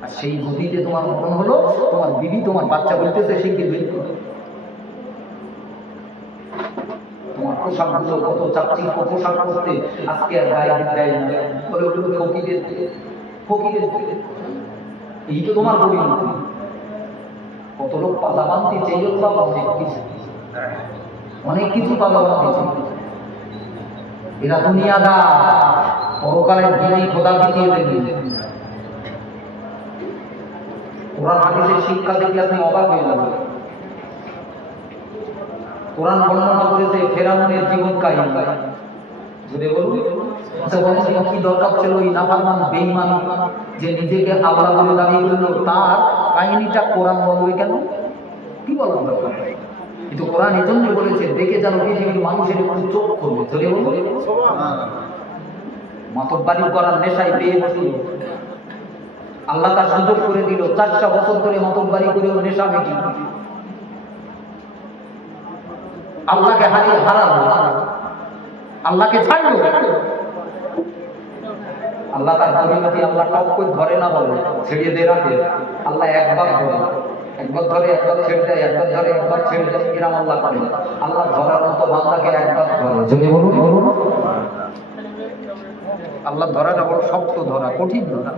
আর সেই গদিতে তোমার মরণ হলো, তোমার বিবি তোমার বাচ্চা বলতেছে শিখে বের করো। তোমার পোশাকগুলো কত চাকচির পোশাক করতে আজকে আর গায়ে দেয় না, বলে ওগুলো ফকিরের ফকিরের। এই তো তোমার পরিণতি। কত লোক পালা বানতে চেয়ে অনেক কিছু, অনেক কিছু পালা বানতে। এরা দুনিয়াদার, পরকালের দিনেই খোদা বিতিয়ে দেবে। কোরআন হাদিসের শিক্ষা দেখলে আপনি অবাক হয়ে যাবেন। কোরআন বর্ণনা করেছে ফেরাউনের জীবন কাহিনী। যদি বলুন আচ্ছা, বলেন কি দরকার ছিল ওই নাফরমান বেঈমান যে নিজেকে আল্লাহ বলে দাবি করলো, তার কাহিনীটা কোরআন বলবে কেন? কি বলার দরকার? কিন্তু কোরআন এই জন্য বলেছে দেখে যেন পৃথিবীর মানুষের একটু চোখ করবে। যদি বলুন মাতব্বারি করার নেশায় পেয়ে বসল, আল্লাহ তার সুযোগ করে দিল। 400 বছর ধরে মাতব্বারি করেও নেশা মেটি, আল্লাহকে হারিয়ে হারালো, আল্লাহকে ছাড়লো। আল্লাহ তার পরিণতি আল্লাহ টপ করে ধরে না, বলে ছেড়ে দে রাখে। আল্লাহ একবার ধরে, একবার ধরে একবার ছেড়ে দেয়, একবার ধরে একবার ছেড়ে দেয়। এরকম আল্লাহ করে। আল্লাহ ধরার মতো বান্দাকে একবার ধরে। যদি বলুন আল্লাহ ধরাটা বড় শক্ত ধরা, কঠিন ধরা।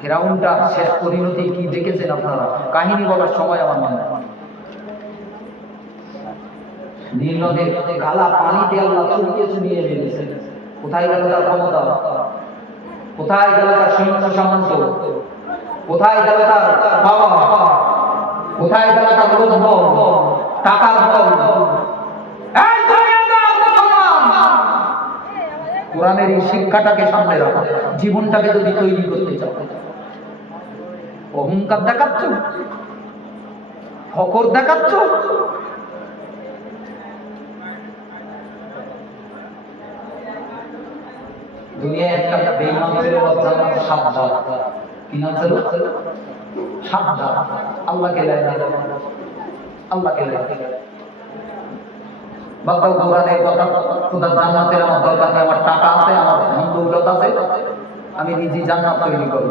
ফেরাউনটা শেষ পরিণতি কি দেখেছেন আপনারা? কাহিনী বলার সময় আমার মনে হয় নীল নদের কালা পানিতে আল্লাহ চুলকে চুনিয়ে নিয়েছেন। কোথায় গেল তার ক্ষমতা? কোথায় গেল তার সৈন্য সামন্ত? কোথায় গেল তার পাওয়া? কোথায় গেল তার লোভ, টাকার বল? কোরআনের এই শিক্ষাটাকে সামনে রাখা, জীবনটাকে যদি তৈরি করতে চাও। অহংকার দেখাচ্ছ, ফকর দেখাচ্ছ, দুনিয়ায় একটা বেঈমান ছিল, জান্নাত সাবধান। কি নাম ছিল? সাবধান। আল্লাহকে লাই, আল্লাহকে লাই। বাবা কোরআনের কথা, খোদার জান্নাতের আমার দরকার নেই, আমার টাকা আছে, আমার ধন দৌলত আছে, আমি নিজে জান্নাত তৈরি করব।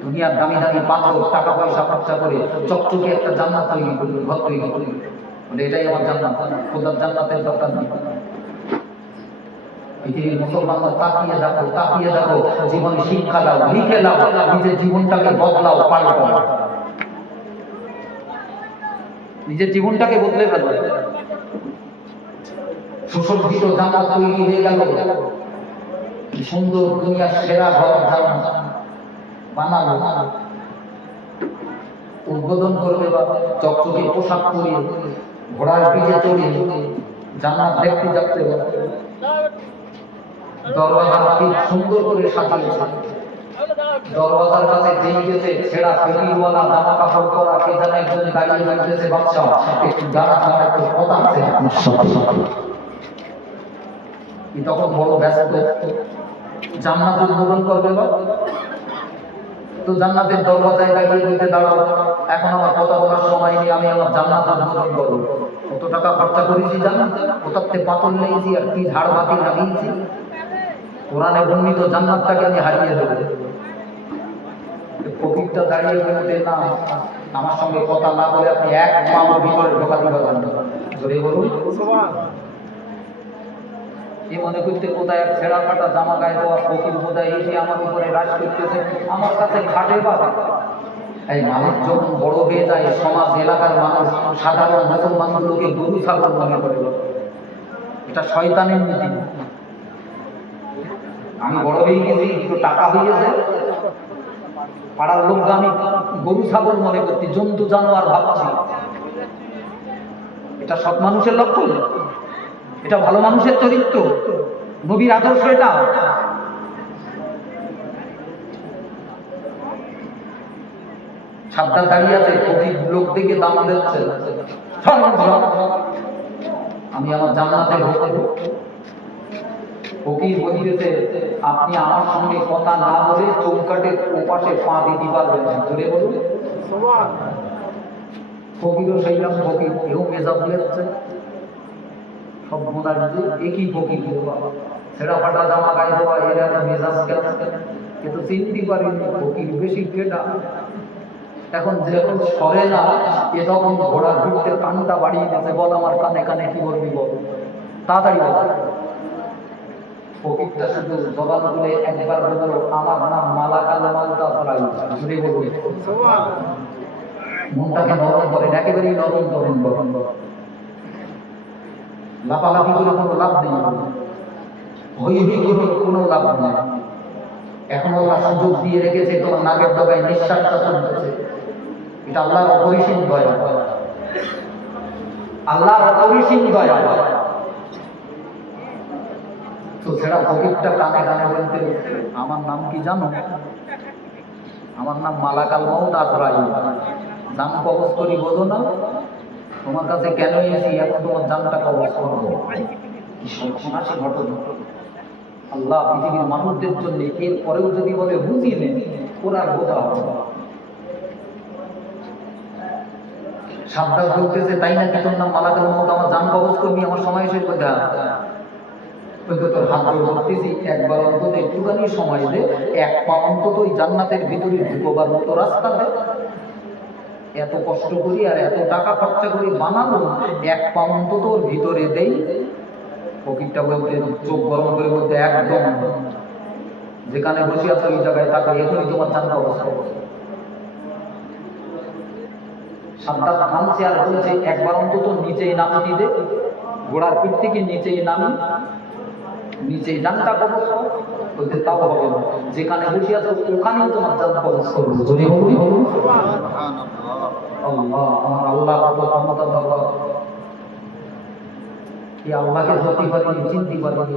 দুনিয়ার দামি দামি পাথর টাকা পয়সা খরচা করে চকচকে একটা জান্নাত তৈরি করব, ঘর তৈরি করব, বলে এটাই আমার জান্নাত, খোদার জান্নাতের দরকার নেই। পৃথিবীর মুসলমানরা তাকিয়ে দেখো, জীবনে শিক্ষা দাও, লিখে দাও, নিজের জীবনটাকে বদলাও, পাল্টাও, নিজের জীবনটাকে বদলে ফেলো। সুসজ্জিত জান্নাত তৈরি হয়ে গেল, কি সুন্দর দুনিয়ার সেরা ঘর জান্নাত বানালো, উদ্বোধন করবে বা চকচকে পোশাক পরিয়ে ঘোড়ার পিঠে চড়ে জান্নাত দেখতে যাচ্ছে, দরওয়াজা খুব সুন্দর করে সাজিয়েছে, দরওয়াজার কাছে যেই গেছে ছেঁড়া ফেরিওয়ালা জামা কাপড় পরা কে যেন একজন দাঁড়িয়ে বলতেছে, বাদশা একটু দাঁড়ান, আমার একটু কথা আছে আপনার সাথে। তখন বড় ব্যস্ত, জান্নাত উদ্বোধন করবে বা তো জান্নাতের দরওয়াজায় দাঁড়িয়ে বলতে, দাঁড়াও, এখন আমার কথা বলার সময় নেই, আমি আমার জান্নাত উদ্বোধন করবো। কত টাকা খরচা করেছি জানো, কোথাতে পাথর নিয়েছি আর কি ঝাড় বাতি লাগিয়েছি, কোরআনে বর্ণিত জান্নাতটাকে আমি হারিয়ে দেবো। ফকিরটা দাঁড়িয়ে বলতে, না, আমার সঙ্গে কথা না বলে আপনি এক পাও ভিতরে ঢোকাতে পারবেন না। জোরে বলুন। এ মনে করতে কোথায় এক ছেঁড়া কাটা জামা গায়ে দেওয়া ফকির বোধহয় এসে আমার উপরে রাজ করতেছে, আমার কাছে খাটে বাবা। এই মানুষ যখন বড় হয়ে যায়, সমাজ এলাকার মানুষ সাধারণ মুসলমানগুলোকে গরু ছাগল মনে করে, এটা শয়তানের নীতি। আমি বড় হয়ে গেছি, একটু টাকা হয়েছে, পাড়ার লোককে আমি গরু ছাগল মনে করছি, জন্তু জানোয়ার ভাবছি। এটা সৎ মানুষের লক্ষণ, এটা ভালো মানুষের চরিত্র, নবীর আদর্শ এটা। সাবধান দাঁড়িয়ে আছে, ফকির লোক দেখে দাম দিচ্ছে, আমি আমার জান্নাতে ঢুকবো। ফকির বলিতেছে, আপনি আমার সঙ্গে কথা না বলে চৌকাটের ওপাশে পা দিতে পারবেন না। জোরে বলুন। ফকিরও সেইরকম ফকির, এও মেজাজ হচ্ছে, সব মনে রাখবে একই ফকির, ছেঁড়া ফাটা জামা গায়ে দেওয়া, এর একটা মেজাজ কেন, কিন্তু চিনতে পারিনি ফকির বেশি কেটা। এখন যখন সরে না, এ তখন ঘোড়া ঘুরতে কানটা বাড়িয়ে দিতে, বল আমার কানে কানে কি বলবি বল, তাড়াতাড়ি বল। ফকিরটা শুধু জবান তুলে একবার বলল, আমার নাম মালাকাল মালদা ফরাই। জুড়ে বলুন। মনটাকে নরম করেন, একেবারেই নরম করেন, বরং লাফালাফি করে কোনো লাভ নেই, হই হই করে কোনো লাভ নেই। এখন আল্লাহ সুযোগ দিয়ে রেখেছে, তোমার নাকের ডগায় নিঃশ্বাসটা চলতেছে, এটা আল্লাহর অপরিসীম দয়া, আল্লাহর অপরিসীম দয়া। তো সেটা ফকিরটা কানে কানে বলতে, আমার নাম কি জানো? আমার নাম মালাকাল মাউত আজরাইল, জান কবজ করি, বোঝো না? তোমার কাছে কেন এসেছি, এখন তোমার জানটা কবজ করবো। সর্বনাশী ঘটনা। আল্লাহ পৃথিবীর মানুষদের জন্য এর পরেও যদি বলে বুঝিয়ে নেন, ওরা বোঝা হবে। সাবধান করতেছে, তাই নাকি তোর নাম মালাকাল মাউত, আমার জান কবজ করবি, আমার সময় শেষ করতে হবে। তোর হাত ধরে ধরতেছি, একবার অন্তত একটুখানি সময় দে, এক পা অন্তত ওই জান্নাতের ভিতরে ঢুকবার মতো রাস্তা দেয়। এত কষ্ট করি আর এত টাকা খরচা করি বানালো, এক পা অন্তত ওর ভিতরে দেই। ফকিরটা বলতে, চোখ গরম করে বলতে, একদম যেখানে বসে আছো ওই জায়গায় থাকো, এখনই তোমার জান্নাত অবস্থা। সাবধান থামছে আর বলছে, একবার অন্তত নিচেই নামিয়ে দে, ঘোড়ার পিঠ থেকে নিচেই নামি, নিচেই জানটা কবজ বলতে, তাও হবে না, যেখানে বসে আছো ওখানেই তোমার জান কবজ করবো। যদি বলি আল্লাহ, আমার আল্লাহ কত ক্ষমতা, এই আল্লাহকে ধরতে পারিনি, চিনতে পারিনি,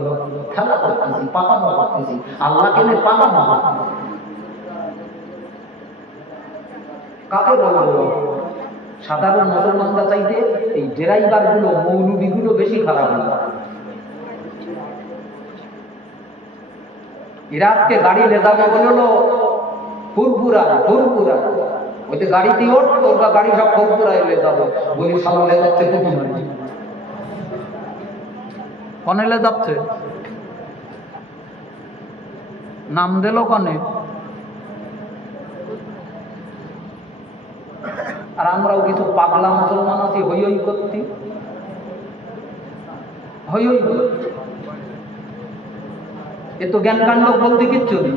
খেলা করতেছি, পাকানো করতেছি, আল্লাহকে নিয়ে পাকানো। কাকে বলবো? সাধারণ মুসলমানরা চাইতে এই ড্রাইভার গুলো, মৌলবী গুলো বেশি খারাপ হয়। এরা আজকে গাড়ি নিয়ে যাবে বললো ফুরপুরা, ফুরপুরা, ওই যে গাড়িতে ওঠ, তোর গাড়ি সব ফুরপুরা এলে যাবো বলি, সামনে যাচ্ছে পুকুর। কনেলে যাচ্ছে, নাম দিল কনে। আর আমরাও কিছু পাগলা মুসলমান আছি, হই হই করতি, হই হই করতি। এ তো জ্ঞান কাণ্ড বলতে কিচ্ছু নেই।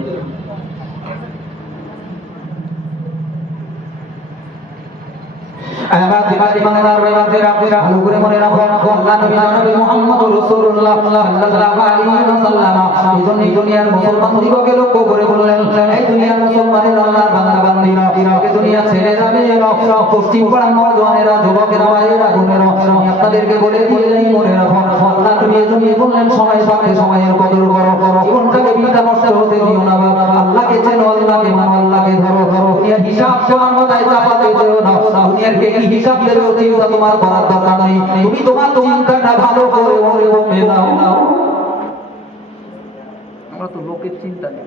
এবার দিবাদি বাংলার রইবাতে রাখতে ভালো করে মনে রাখো, আল্লাহ নবী জনাবে মুহাম্মদুর রাসূলুল্লাহ সাল্লাল্লাহু আলাইহি ওয়াসাল্লাম এই দুনিয়ার মুসলমান দিগকে লক্ষ্য করে বললেন, এই দুনিয়ার মুসলমানের আল্লাহর বান্দা বান্দীরা এই দুনিয়া ছেড়ে যাবে, পশ্চিম পাড়ার নওজওয়ানেরা, যুবকেরা, ভাইয়েরা, বোনেরা, আমি আপনাদেরকে বলে দিয়ে যাই মনে রাখো, আল্লাহ নবী এজন্য বললেন সময় পাবে সময়ের কদর করো, জীবনটাকে বিনা নষ্ট হতে দিও না বাবা। আল্লাহকে চেনো, আল্লাহকে মানো, আল্লাহকে ধরো। দুনিয়ার হিসাব সমান মাথায় চাপাতে দিও না। দুনিয়ার কি হিসাব দেবে চিন্তা তোমার করার দরকার নেই। তুমি তোমার চিন্তাটা ভালো করে ওরে ওমে দাও। আমরা তো লোকের চিন্তা নেই।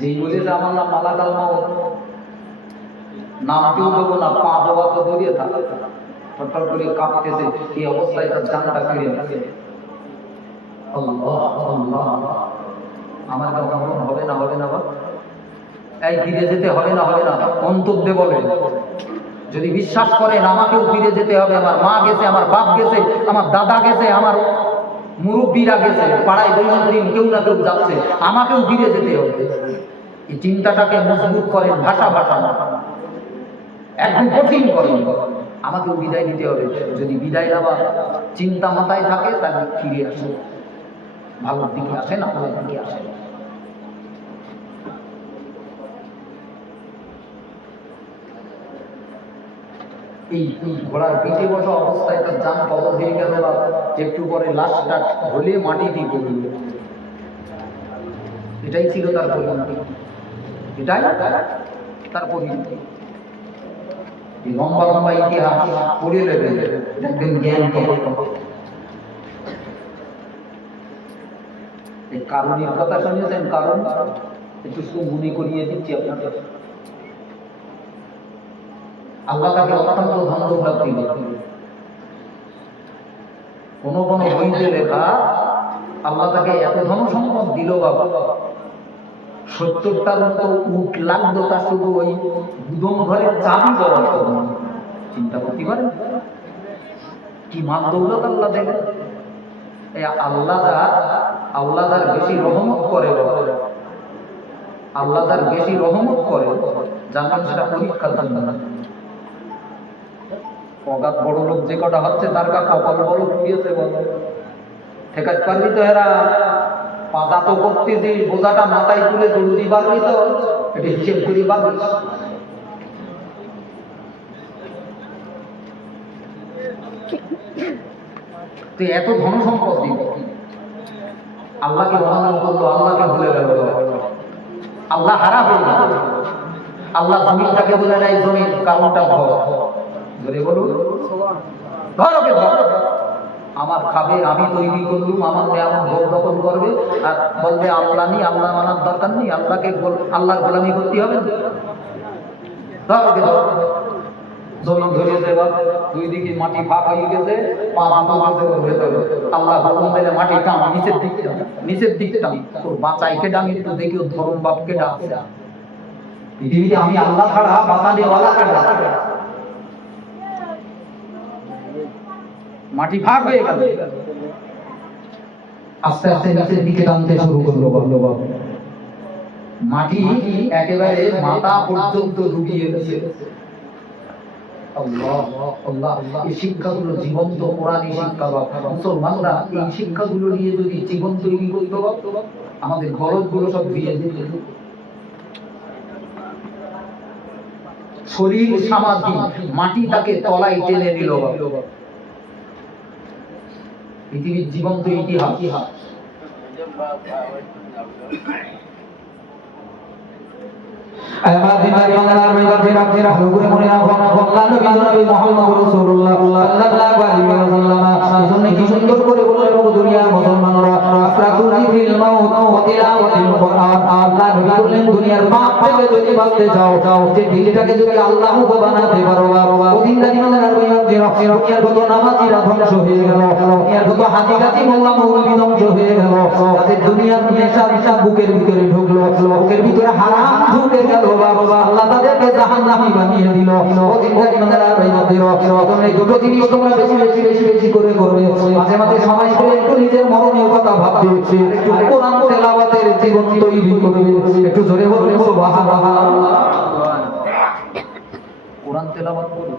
যেই বলে যে আমার নাম মালাকাল মাউত, নাম কেউ দেবো না, পা জবা তো দৌড়িয়ে থাকে, টটর করে কাঁপতেছে, এই অবস্থায় তার জানটা ফিরে গেছে। আল্লাহ আল্লাহ, আমার কেমন হবে না, হবে না বা এই ফিরে যেতে হবে না, হবে না, অন্তর্দে বলে। যদি বিশ্বাস করেন আমাকেও ফিরে যেতে হবে, আমার মা গেছে, আমার বাপ গেছে, আমার দাদা গেছে, আমার মুরব্বীরা গেছে, পাড়ায় দৈনন্দিন কেউ না কেউ যাচ্ছে, আমাকেও ফিরে যেতে হবে। এই চিন্তাটাকে মজবুত করেন, ভাষা ভাষা একদম কঠিন করেন, আমাকেও বিদায় নিতে হবে। যদি বিদায় নেওয়া চিন্তা মাথায় থাকে তাহলে ফিরে আসে, ভালোর দিকে আসে না, ভালোর দিকে আসে। এই ঘোড়ার পিঠে বসা অবস্থায় তার জান কবজ হয়ে গেল, একটু পরে লাশটা ঢলে মাটি দিয়ে পড়ল। এটাই ছিল তার পরিণতি, এটাই তার পরিণতি। লম্বা লম্বা ইতিহাস পড়ে নেবে, দেখবেন জ্ঞান কবজ। এই কারণের কথা শুনেছেন? কারণ একটু মনে করিয়ে দিচ্ছি আপনাদের। আল্লাহ তাকে অত্যন্ত ধন দৌলত দিল। কোন কোন বইতে লেখা আল্লাহ তাকে এত ধন সম্পদ দিল বাবা, 70টার মতো উট লাগতো তা শুধু ওই গুদম ঘরের চাবি দেওয়ার জন্য। চিন্তা করতে পারেন কি মাল দৌলত আল্লাহ দেবে। আল্লাহ যার বেশি রহমত করে, আল্লাহ যার বেশি রহমত করে, জানেন সেটা পরীক্ষার জন্য না। অগাধ বড় লোক যে কটা হচ্ছে তার কপাল বড় পুড়িয়েছে, বলো ঠেকাতে পারবি তো? এরা পাতা তো করতেছিস, বোঝাটা মাথায় তুলে দৌড়ি পারবি তো? এটা হিসেব করি পারবি? তুই এত ধন সম্পদ দিবি, আল্লাহকে অমান্য করলো, আল্লাহকে ভুলে গেল, আল্লাহ হারা হয়ে গেল। আল্লাহ জমিনটাকে বলে নাই, জমিন কারণটা ভর ধরে বলুন, ধরকে ধর, আমার খাবে, আমি তৈরি করলুম, আমার নেয়ামত ভোগ দখল করবে, আর বলবে আল্লাহ নেই, আল্লাহ মানার দরকার নেই, আল্লাহকে আল্লাহর গোলামি করতে হবে। ধরকে ধর, জমিন ধরে দেবা, দুই দিকে মাটি ফাঁক হয়ে গেছে, পা ভেতরে আল্লাহ হুকুম দিলে মাটি টান, নিচের দিকে টান, নিচের দিকে টান, তোর বাঁচাইকে ডান, একটু দেখি ওর ধরম বাপকে ডাক। পৃথিবীতে আমি আল্লাহ ছাড়া বাঁচানেওয়ালা কারা? মাটি ফাঁক হয়ে গেল, আস্তে আস্তে নিচের দিকে টানতে শুরু করলো, বললো বাবা মাটি একেবারে মাথা পর্যন্ত ডুবিয়ে গেছে। আল্লাহ আল্লাহ, এই শিক্ষাগুলো জীবন্ত কোরআনী শিক্ষা। মুসলমানরা এই শিক্ষাগুলো নিয়ে যদি জীবন তৈরি করতে পারত, আমাদের গলতগুলো সব ধুয়ে দিত। শরীর সমাধি, মাটি তাকে তলায় টেনে নিল। পৃথিবীর জীবন্ত ইতিহাস। কি সুন্দর করে বললেন দুনিয়ার মুসলমানরা, আফরাতু যিকরিল মাউত ওয়া তিলাওয়াতিল কুরআন। আল্লাহ নবী করলেন দুনিয়ার পাপ থেকে যদি বাঁচতে চাও যে দিলটাকে যদি আল্লাহ মুখ বানাতে পারো ওদিনদারি মানার দুনিয়ার কত নামাজিরা ধ্বংস হয়ে গেল, দুনিয়ার কত হাজি গাছি মোল্লা মৌলবী ধ্বংস হয়ে গেল, তাদের দুনিয়ার নেশা নেশা বুকের ভিতরে ঢুকলো, বুকের ভিতরে হারাম ঢুকে গেল বাবা, আল্লাহ তাদেরকে জাহান্নামী বানিয়ে দিল। ওদিনদারি মানার তোমরা এই দুটো জিনিস তোমরা বেশি বেশি বেশি বেশি করে করবে। মাঝে মাঝে সময় করে একটু নিজের মরণীয় কথা ভাববে, একটু কোরআন তেলাওয়াতের জীবন তৈরি করবে। একটু জোরে বলবে সুবহানাল্লাহ। কোরআন তেলাওয়াত করবে।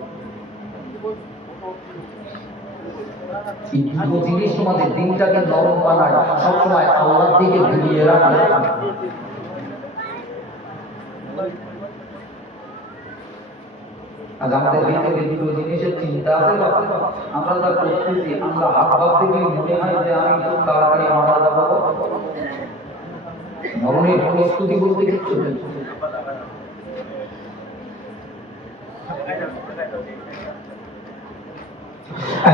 এই দুটো জিনিস তোমাদের দিনটাকে নরম বানায়, সবসময় আল্লাহর দিকে ঘুরিয়ে রাখে। আজ আমাদের ভিতরে দুটো জিনিসের চিন্তা আছে, আমরা যা করতেছি আমরা হাত ভাবতে গিয়ে মনে হয় যে আমি খুব তাড়াতাড়ি মারা যাবো, মরণের প্রস্তুতি বলতে কিচ্ছু নেই।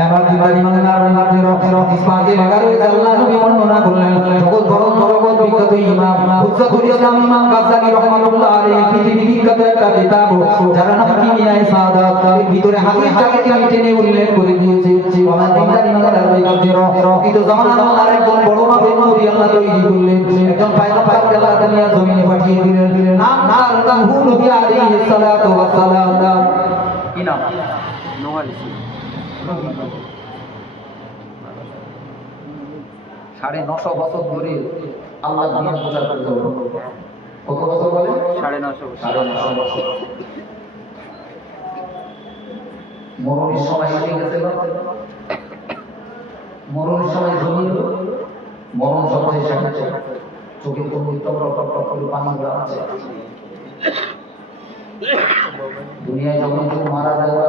আমার দিবানি মানার মাঝে রকের ইসমাকে লাগারে আল্লাহ নবী বর্ণনা করলেন জগৎ বড় বিখ্যাত ইমাম হুজ্জাতুল ইসলাম ইমাম গাজ্জালি রাহমাতুল্লাহ আলাইহি পৃথিবী বিখ্যাত একটা কিতাব যার নাম কিমিয়ায়ে সাদাত, এর ভিতরে হাদিসটাকে তিনি টেনে উল্লেখ করে দিয়েছে। আমার দিবানি মানার মাঝে রকিত জামানার আল্লাহর একজন বড় মাপের নবী আল্লাহ তৈরি করলেন, একজন পয়গম্বর আল্লাহ দুনিয়া জমিনে পাঠিয়ে দিলেন, নাম তার নূহ নবী আলাইহিস সালাতু ওয়াস সালাম। কি নাম? নূহ আলাইহিস 950 বছর ধরে আল্লাহ দিন প্রচার করতে হবে। কত বছর বলে? 950 বছর। মরণের সময় এসে গেছে, মরণের সময় জমিয়ে মরণ যখন এসে গেছে চোখে করে পানি আছে। দুনিয়ায় যখন কেউ মারা যাওয়া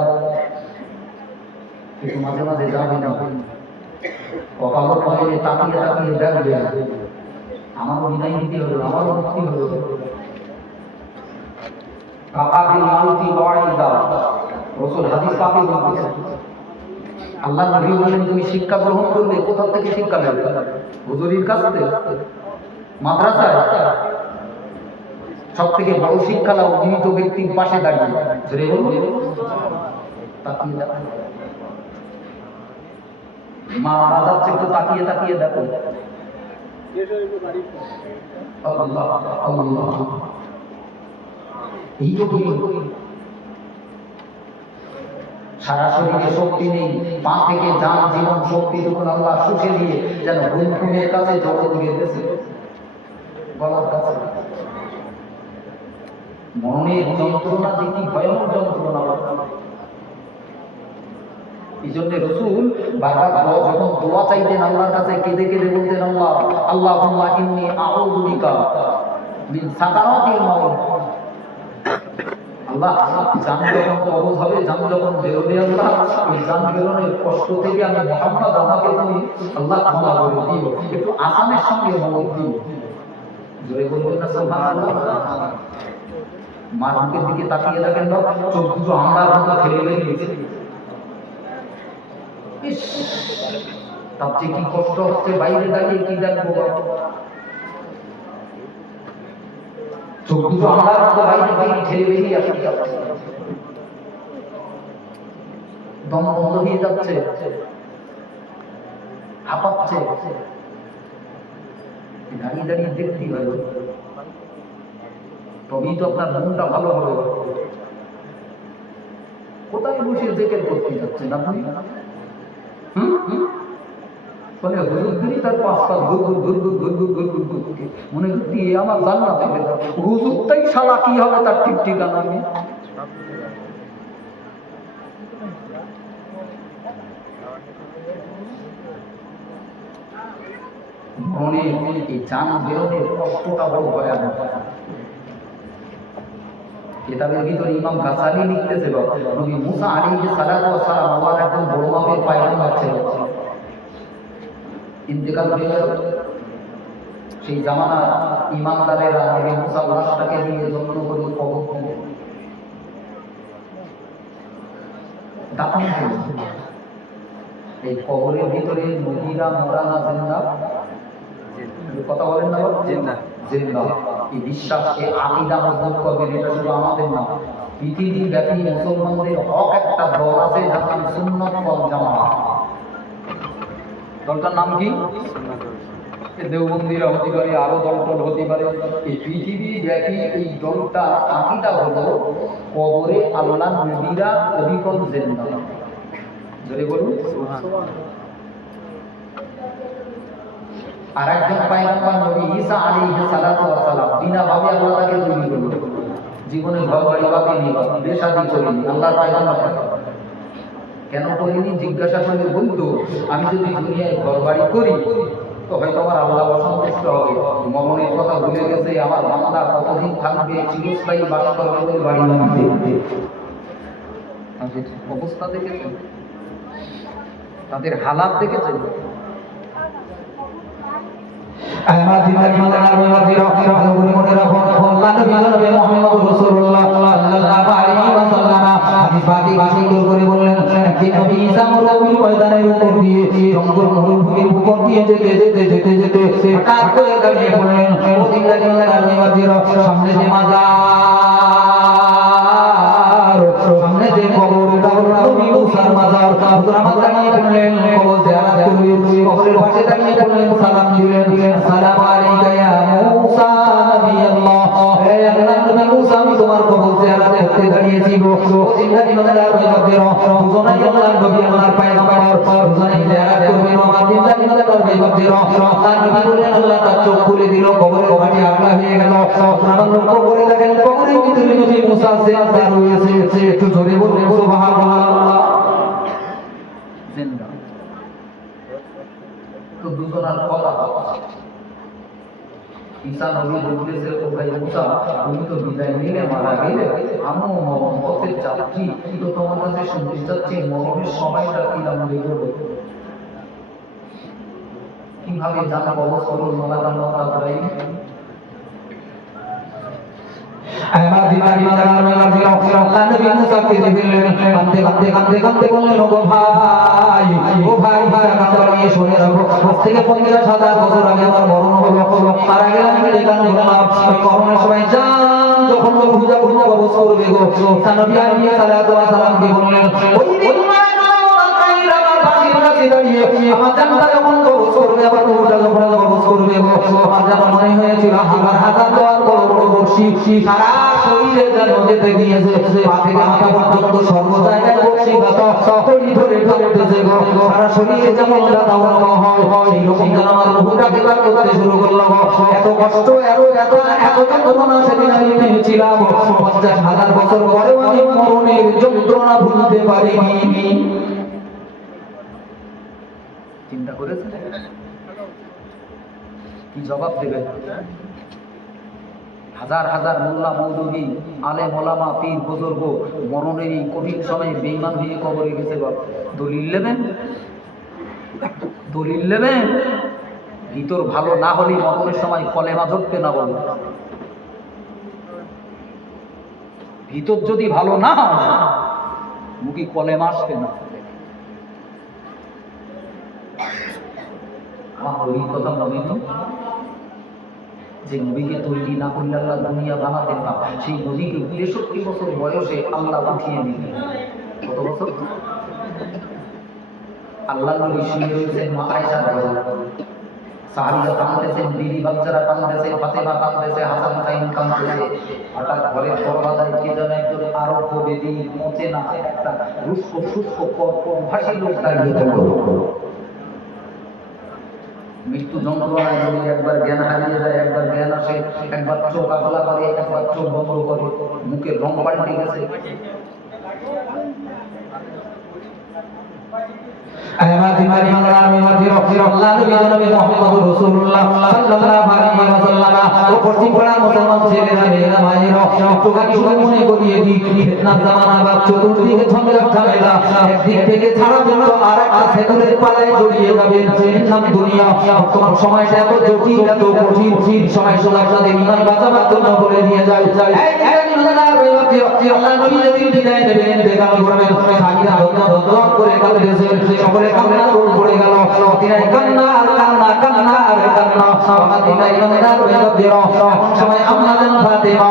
কিন্তু মাঝে মাঝে যাবে না, কপালও পাইলে তাকিয়ে তাকিয়ে দেখবে আমারও বিদায় নিতে হলো, আমারও মুক্তি হলো। কাকাবিল মাউতি ওয়াইদা, রাসূল হাদিস পাকে বলছেন, আল্লাহ নবী বলেন তুমি শিক্ষা গ্রহণ করবে কোথা থেকে শিক্ষা নেবে? হুজুরির কাছ থেকে, মাদ্রাসায়। সব থেকে বড় শিক্ষা লাও জীবিত ব্যক্তির পাশে দাঁড়িয়ে জোরে বলুন তাকিয়ে দেখো। মা মারা যাচ্ছে একটু তাকিয়ে তাকিয়ে দেখো। আল্লাহ আল্লাহ, এই তো সারা শরীরে শক্তি নেই, পা থেকে যান জীবন শক্তি যখন আল্লাহ শুষে দিয়ে যেন ঘুমের কাছে জড়ো দিয়ে দিয়েছে গলার কাছে। মনের যন্ত্রণা যে কি ভয়ানক যন্ত্রণা। এই জন্য রাসূল বারবার যখন দোয়া চাইতেন আল্লাহর কাছে কেঁদে কেঁদে বলতেন আল্লাহ আল্লাহুম্মা ইন্নী আউযু বিকা মিন সাকারাতিল মাউত। আল্লাহ জান যখন কবজ হবে, জান যখন বেরোবে আল্লাহ, ওই জান বেরোনোর কষ্ট থেকে আমি মুহাম্মদ আমাকে তুমি আল্লাহ ক্ষমা করে দিও, একটু আসানের সঙ্গে মত দিও। জোরে বলবেন না সুবহানাল্লাহ। মার মুখের দিকে তাকিয়ে দেখেন না, চোখ দুটো আমরা মতো ফেলে বেরিয়েছে। ইস, তার যে কি কষ্ট হচ্ছে, বাইরে দাঁড়িয়ে কি দেখবো, চোখ দুটো আমরা মতো বাইরে থেকে ঠেলে বেরিয়ে আসছে, দম বন্ধ হয়ে যাচ্ছে, হাঁপাচ্ছে, দাঁড়িয়ে দাঁড়িয়ে দেখতে হয়, তবেই তো আপনার মনটা ভালো হবে। কোথায় বসে জিকির করতে যাচ্ছেন আপনি? মানে হুজুরগিরি তার পাঁচ ঘুর ঘুর ঘুর ঘুর ঘুর ঘুর ঘুর ঘুর ঘুর ঘুর মনে করতে আমার জান্নাত পেতে যাবে, হুজুরটাই শালা কি হবে তার ঠিক ঠিকানা নেই। মনে এই জান বেরোনের কষ্টটা বড় ভয়ানক। কিতাবের ভিতরে ইমাম গাসালি লিখতেছে নবী মুসা আলাইহিস সালাতু ওয়াস সালাম আল্লাহর একজন বড় মাপের পয়গম্বর ছিলেন, ইন্তেকাল হয়ে গেল। সেই জামানা ইমানদারেরা নবী মুসা লাশটাকে নিয়ে যত্ন করে কবর দিলেন, দাফন করলেন। এই কবরের ভিতরে নবীরা মরা না জিন্দা? কথা বলেন না, জিন্দা জিন্দা। এই বিশ্বাসকে আকীদা মজবুত করবেন। এটা শুধু আমাদের না, পৃথিবী ব্যাপী মুসলমানদের হক একটা দল আছে যার নাম সুন্নাত ওয়াল জামাআত। দলটার নাম কি? দেওবন্দিরা হতে পারে, আরো দল হতে পারে। এই পৃথিবী ব্যাপী এই দলটা আকীদা হলো কবরে আল্লাহ নবীরা অবিকল জিন্দা। জোরে বলুন আর একজন পয়গম্বর নবী ঈসা আলাইহিস সালাতু ওয়াস সালাম বিনা ভাবে আল্লাহ তাকে তৈরি করলো। জীবনে ঘর বাড়ি বাকি বিয়ে শাদী করেনি, আল্লাহর পয়গম্বর। কেন করিনি জিজ্ঞাসা করলে বলতো, আমি যদি দুনিয়ায় ঘর বাড়ি করি তো হয়তো আমার আল্লাহ অসন্তুষ্ট হবে, মরণের কথা ভুলে গেছে, আমার বান্দা কতদিন থাকবে, চিরস্থায়ী বাস করবে বলে বাড়ি বানাতে। অবস্থা দেখেছে, তাদের হালাত দেখেছে। আমার দিনের মালার মেমাদির ভালো করে মনে রাখুন, আল্লাহ নবী মুহাম্মদ রাসূলুল্লাহ সাল্লাল্লাহু আলাইহি ওয়াসাল্লাম হাদিস পাকে সুন্দর করে বললেন, একদিন নবী ঈসা মরুভূমির ময়দানের উপর দিয়ে, জঙ্গল মরুভূমির উপর দিয়ে যেতে হঠাৎ করে দাঁড়িয়ে পড়লেন। ও দিনের মালার মেমাদির সামনে যে মাজার, সামনে যে কবর, এটা হলো নবী মুসার মাজার। হুজুর আমার দাঁড়িয়ে পড়লেন, কবর জিয়ারত করলেন, কবরের পাশে দাঁড়িয়ে পড়লেন, সালাম দিলেন, আসসালামু আলাইকা ইয়া মুসা নবী আল্লাহ। হে আল্লাহর নবী মুসা, আমি তোমার কবর জিয়ারত করতে দাঁড়িয়েছি গো। ও জিন্নাতি মাদার বাইবাদের হুজুরাই আল্লাহর নবী আল্লাহর পয়গম্বর, হুজুরাই জিয়ারত করবেন আমার জিন্নাতি মাদার বাইবাদের। আল্লাহর নবী বললেন, আল্লাহ তার চোখ খুলে দিল, কবরের মাটি আগলা হয়ে গেল। আমার কবরে দেখেন, কবরের ভিতরে নবী মুসা জিন্দা রয়েছে। একটু জোরে বলুন সুবহানাল্লাহ। জিন্দা তো দুজনের কথা। ঈসা নবী বলতেছে, ও ভাই মুসা, তুমি তো বিদায় নিলে, মারা গেলে, আমিও মরণ পথে যাচ্ছি, তো তোমার কাছে শুনতে চাচ্ছি মরণের সময়টা কিরকম দেখবো, কিভাবে জানা কবজ করুন মালাকান তাই। আমার দিনের মালার মেমাদির আল্লাহ নবী মুসাকে দেখলেন, কাঁদতে বললেন, ও ভাই, ও ভাই, কাঁদতে শুনে রাখো, আজ থেকে 50,000 বছর আগে আমার মরণ হলো, মারা গেলাম, কান ধরলাম। ওই মরণের সময় জান যখন খুঁজা কবজ করবে গো, নবী আলাইহিস সালাতু ওয়াস সালামকে বললেন, ওই দিন আমার বাড়ির কাছে দাঁড়িয়ে আমার জানটা যখন কবজ করবে, আবার রূহটা যখন কবজ করবে গো, আমার যেন মনে হয়েছিল হাজার দেওয়ার বড় বড় বর্ষি সারা শরীরে যেন যেতে গিয়েছে, পা থেকে মাথা পর্যন্ত সর্ব জায়গায় বর্ষি ব্যথা সকলই ধরে ধরতেছে গো, সারা শরীরে যেমন ব্যথা অনুভব হয়, এইরকম যেন আমার রূহটাকে বার করতে শুরু করলো গো। এত কষ্ট, এত যন্ত্রণা সেদিন আমি পেয়েছিলাম, 50,000 বছর পরেও আমি মরণের যন্ত্রণা ভুলতে পারিনি। চিন্তা করেছেন কি জবাব দেবেন? হাজার হাজার মোল্লা মৌলভী আলেম ওলামা পীর বুজুর্গ মরণের এই কঠিন সময়ে বেঈমান হয়ে কবরে গেছে, দলিল নেবেন? দলিল নেবেন? ভিতর ভালো না হলে মরণের সময় কলেমা ঝরবে না, বলো। ভিতর যদি ভালো না হয় মুখে কলেমা আসবে না। আমার ওই কথা মনে নেই যে নবীকে তৈরি না করলে আল্লাহ দুনিয়া বানাতেন না। সেই নবীকে 63 বছর বয়সে আল্লাহ পাঠিয়ে দিলেন। কত বছর? আল্লাহ নবী শুয়ে রয়েছেন মা আয়েশার ঘরে, সাহাবীরা কাঁদতেছেন, বিবি বাচ্চারা কাঁদতেছে, ফাতেমা কাঁদতেছে, হাসান হুসাইন কাঁদতেছে। হঠাৎ ঘরের দরজায় কে যেন একজন আরব্য বেদী মোচে না একটা রুস্ক শুষ্ক ভাষী লোক দাঁড়িয়ে থাকলো। মৃত্যু যন্ত্রণায় যদি একবার জ্ঞান হারিয়ে যায়, একবার জ্ঞান আসে, একবার চোখ আগলা করে, একবার চোখ বন্ধ করে, মুখের রং পাল্টে গেছে। আমার দিনের মালার মেমাদির আল্লাহ নবী মুহাম্মদ রাসূলুল্লাহ সাল্লাল্লাহু আলাইহি ওয়াসাল্লাম ও পশ্চিম পাড়ার মুসলমান ছেলেরা মেয়েরা মায়েরা একটু গাড়ি শুনে মনে করিয়ে দিই, ফিতনার জামানা বা চতুর্দিকে ঝামেলা, একদিক থেকে ছাড়া জন্য আর একটা সেতুরের পালায় জড়িয়ে যাবেন, নাম দুনিয়া। বর্তমান সময়টা এত জটিল, এত কঠিন, সময় সোজা সাথে ইমান বাঁচাবার জন্য বলে দিয়ে যায়। আল্লাহ নবী যেদিন বিদায় নেবেন, বেকাল করবেন, সাকিরা ধন্য করে কাঁদতেছেন, সকলে কান্না পড়ে গেল, কান্না আর কান্না, কান্না আর কান্না। দিদার ইমানদার বেগবদের এমন সময় আম্মাজান ফাতেমা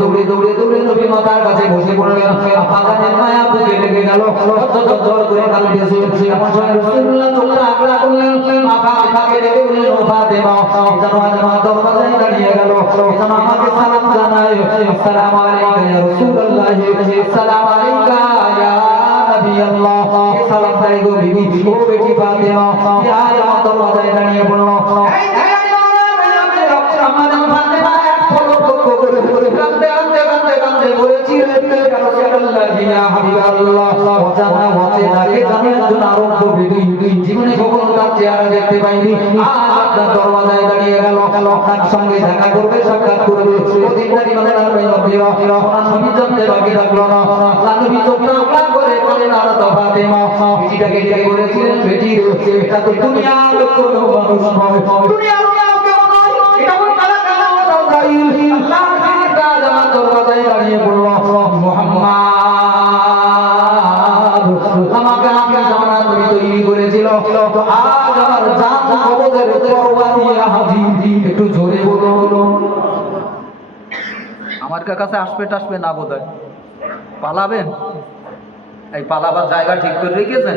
দৌড়ে নবী মাতার কাছে বসে পড়লেন আপাগানের মায়া বুকে লেগে গেল জল করে কাঁদতেছে এমন সময় রাসূলুল্লাহ চোখটা আগলা করলেন ফাতেমাকে ডেকে বললেন ও ফাতেমা জানো আজ মা দরজায় দাঁড়িয়ে গেল জানো আমাকে সালাম জানায় আসসালামু আলাইকা ইয়া রাসূলুল্লাহ আসসালামু আলাইকা ইয়া নবী আল্লাহ সালাম তাই গো বিবি ও বেটি ফাতেমা ইয়া আমার দরজায় দাঁড়িয়ে পড়লো আমাদের ফাতেমা এক পলক লক্ষ্য করে কাঁদতে বলেছি ইয়া রাসূলুল্লাহ ইয়া হাবিবাল্লাহ ওয়াজানা ওয়াজানাকে জানো একজন আরব বিবি জীবনে কখনো তার চেহারা দেখতে পাইনি আজ আপনার দরজায় দাঁড়িয়ে গেল আপনার সঙ্গে দেখা করবে সাক্ষাৎ করবে প্রতিদিনই মানে আর নবী জানতে বাকি থাকলো না আল্লাহ নবী চোখটা আগলা করে বলেন আর ফাতেমা বেটিটাকে ডেকে বলেছিলেন বেটি রে এটা তো দুনিয়ার কোনো মানুষ নয় দুনিয়ার কেউ নয় এটা কোন কালা কালা দাইল আল্লাহ দিনের কাজ আমার দরজায় দাঁড়িয়ে পড়লো মুহাম্মদ আমাকে আখের জামানার নবী তৈরি করেছিল তো আজ আমার জান কবজের তরবারি নিয়ে হাজির একটু জোরে বলো আমার কাছে আসবে টাসবে না বোধহয় পালাবেন এই পালাবার জায়গা ঠিক করে রেখেছেন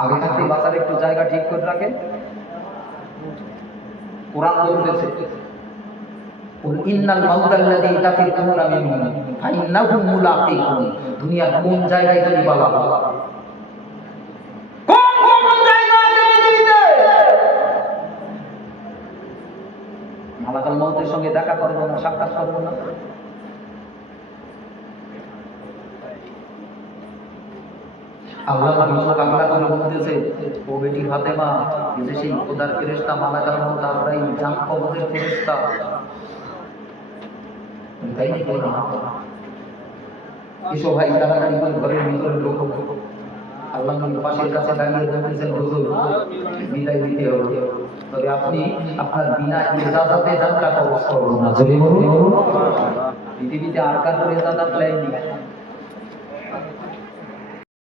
আগে থাকতে বাঁচার একটু জায়গা ঠিক করে রাখেন কোরআন বলতেছে কুল ইন্নাল মাউতাল্লাযী তাফিরুনা মিনহু ফাইন্নাহু মুলাকিকুম দুনিয়ার কোন জায়গায় তুমি পালাবা কোন জায়গা আছে পৃথিবীতে মালাকুল মউতের সঙ্গে দেখা করব না সাক্ষাৎ করব না আল্লাহ নবী কামনা করে বলতেছে ও বেটি ফাতেমা এই যে সেই খোদার ফেরেশতা মালাকুল মউত আজরাইল জান কবজের ফেরেশতা তাই নাকি না এসো ভাই তাড়াতাড়ি করে ঘরের ভিতরে ঢোকো আল্লাহ নবী পাশের কাছে দাঁড়িয়ে বলতেছেন হুজুর বিদায় দিতে হবে তবে আপনি আপনার বিনা ইজাজতে জানটা কবজ করুন না যদি বলুন পৃথিবীতে আর কার ইজাজত নেই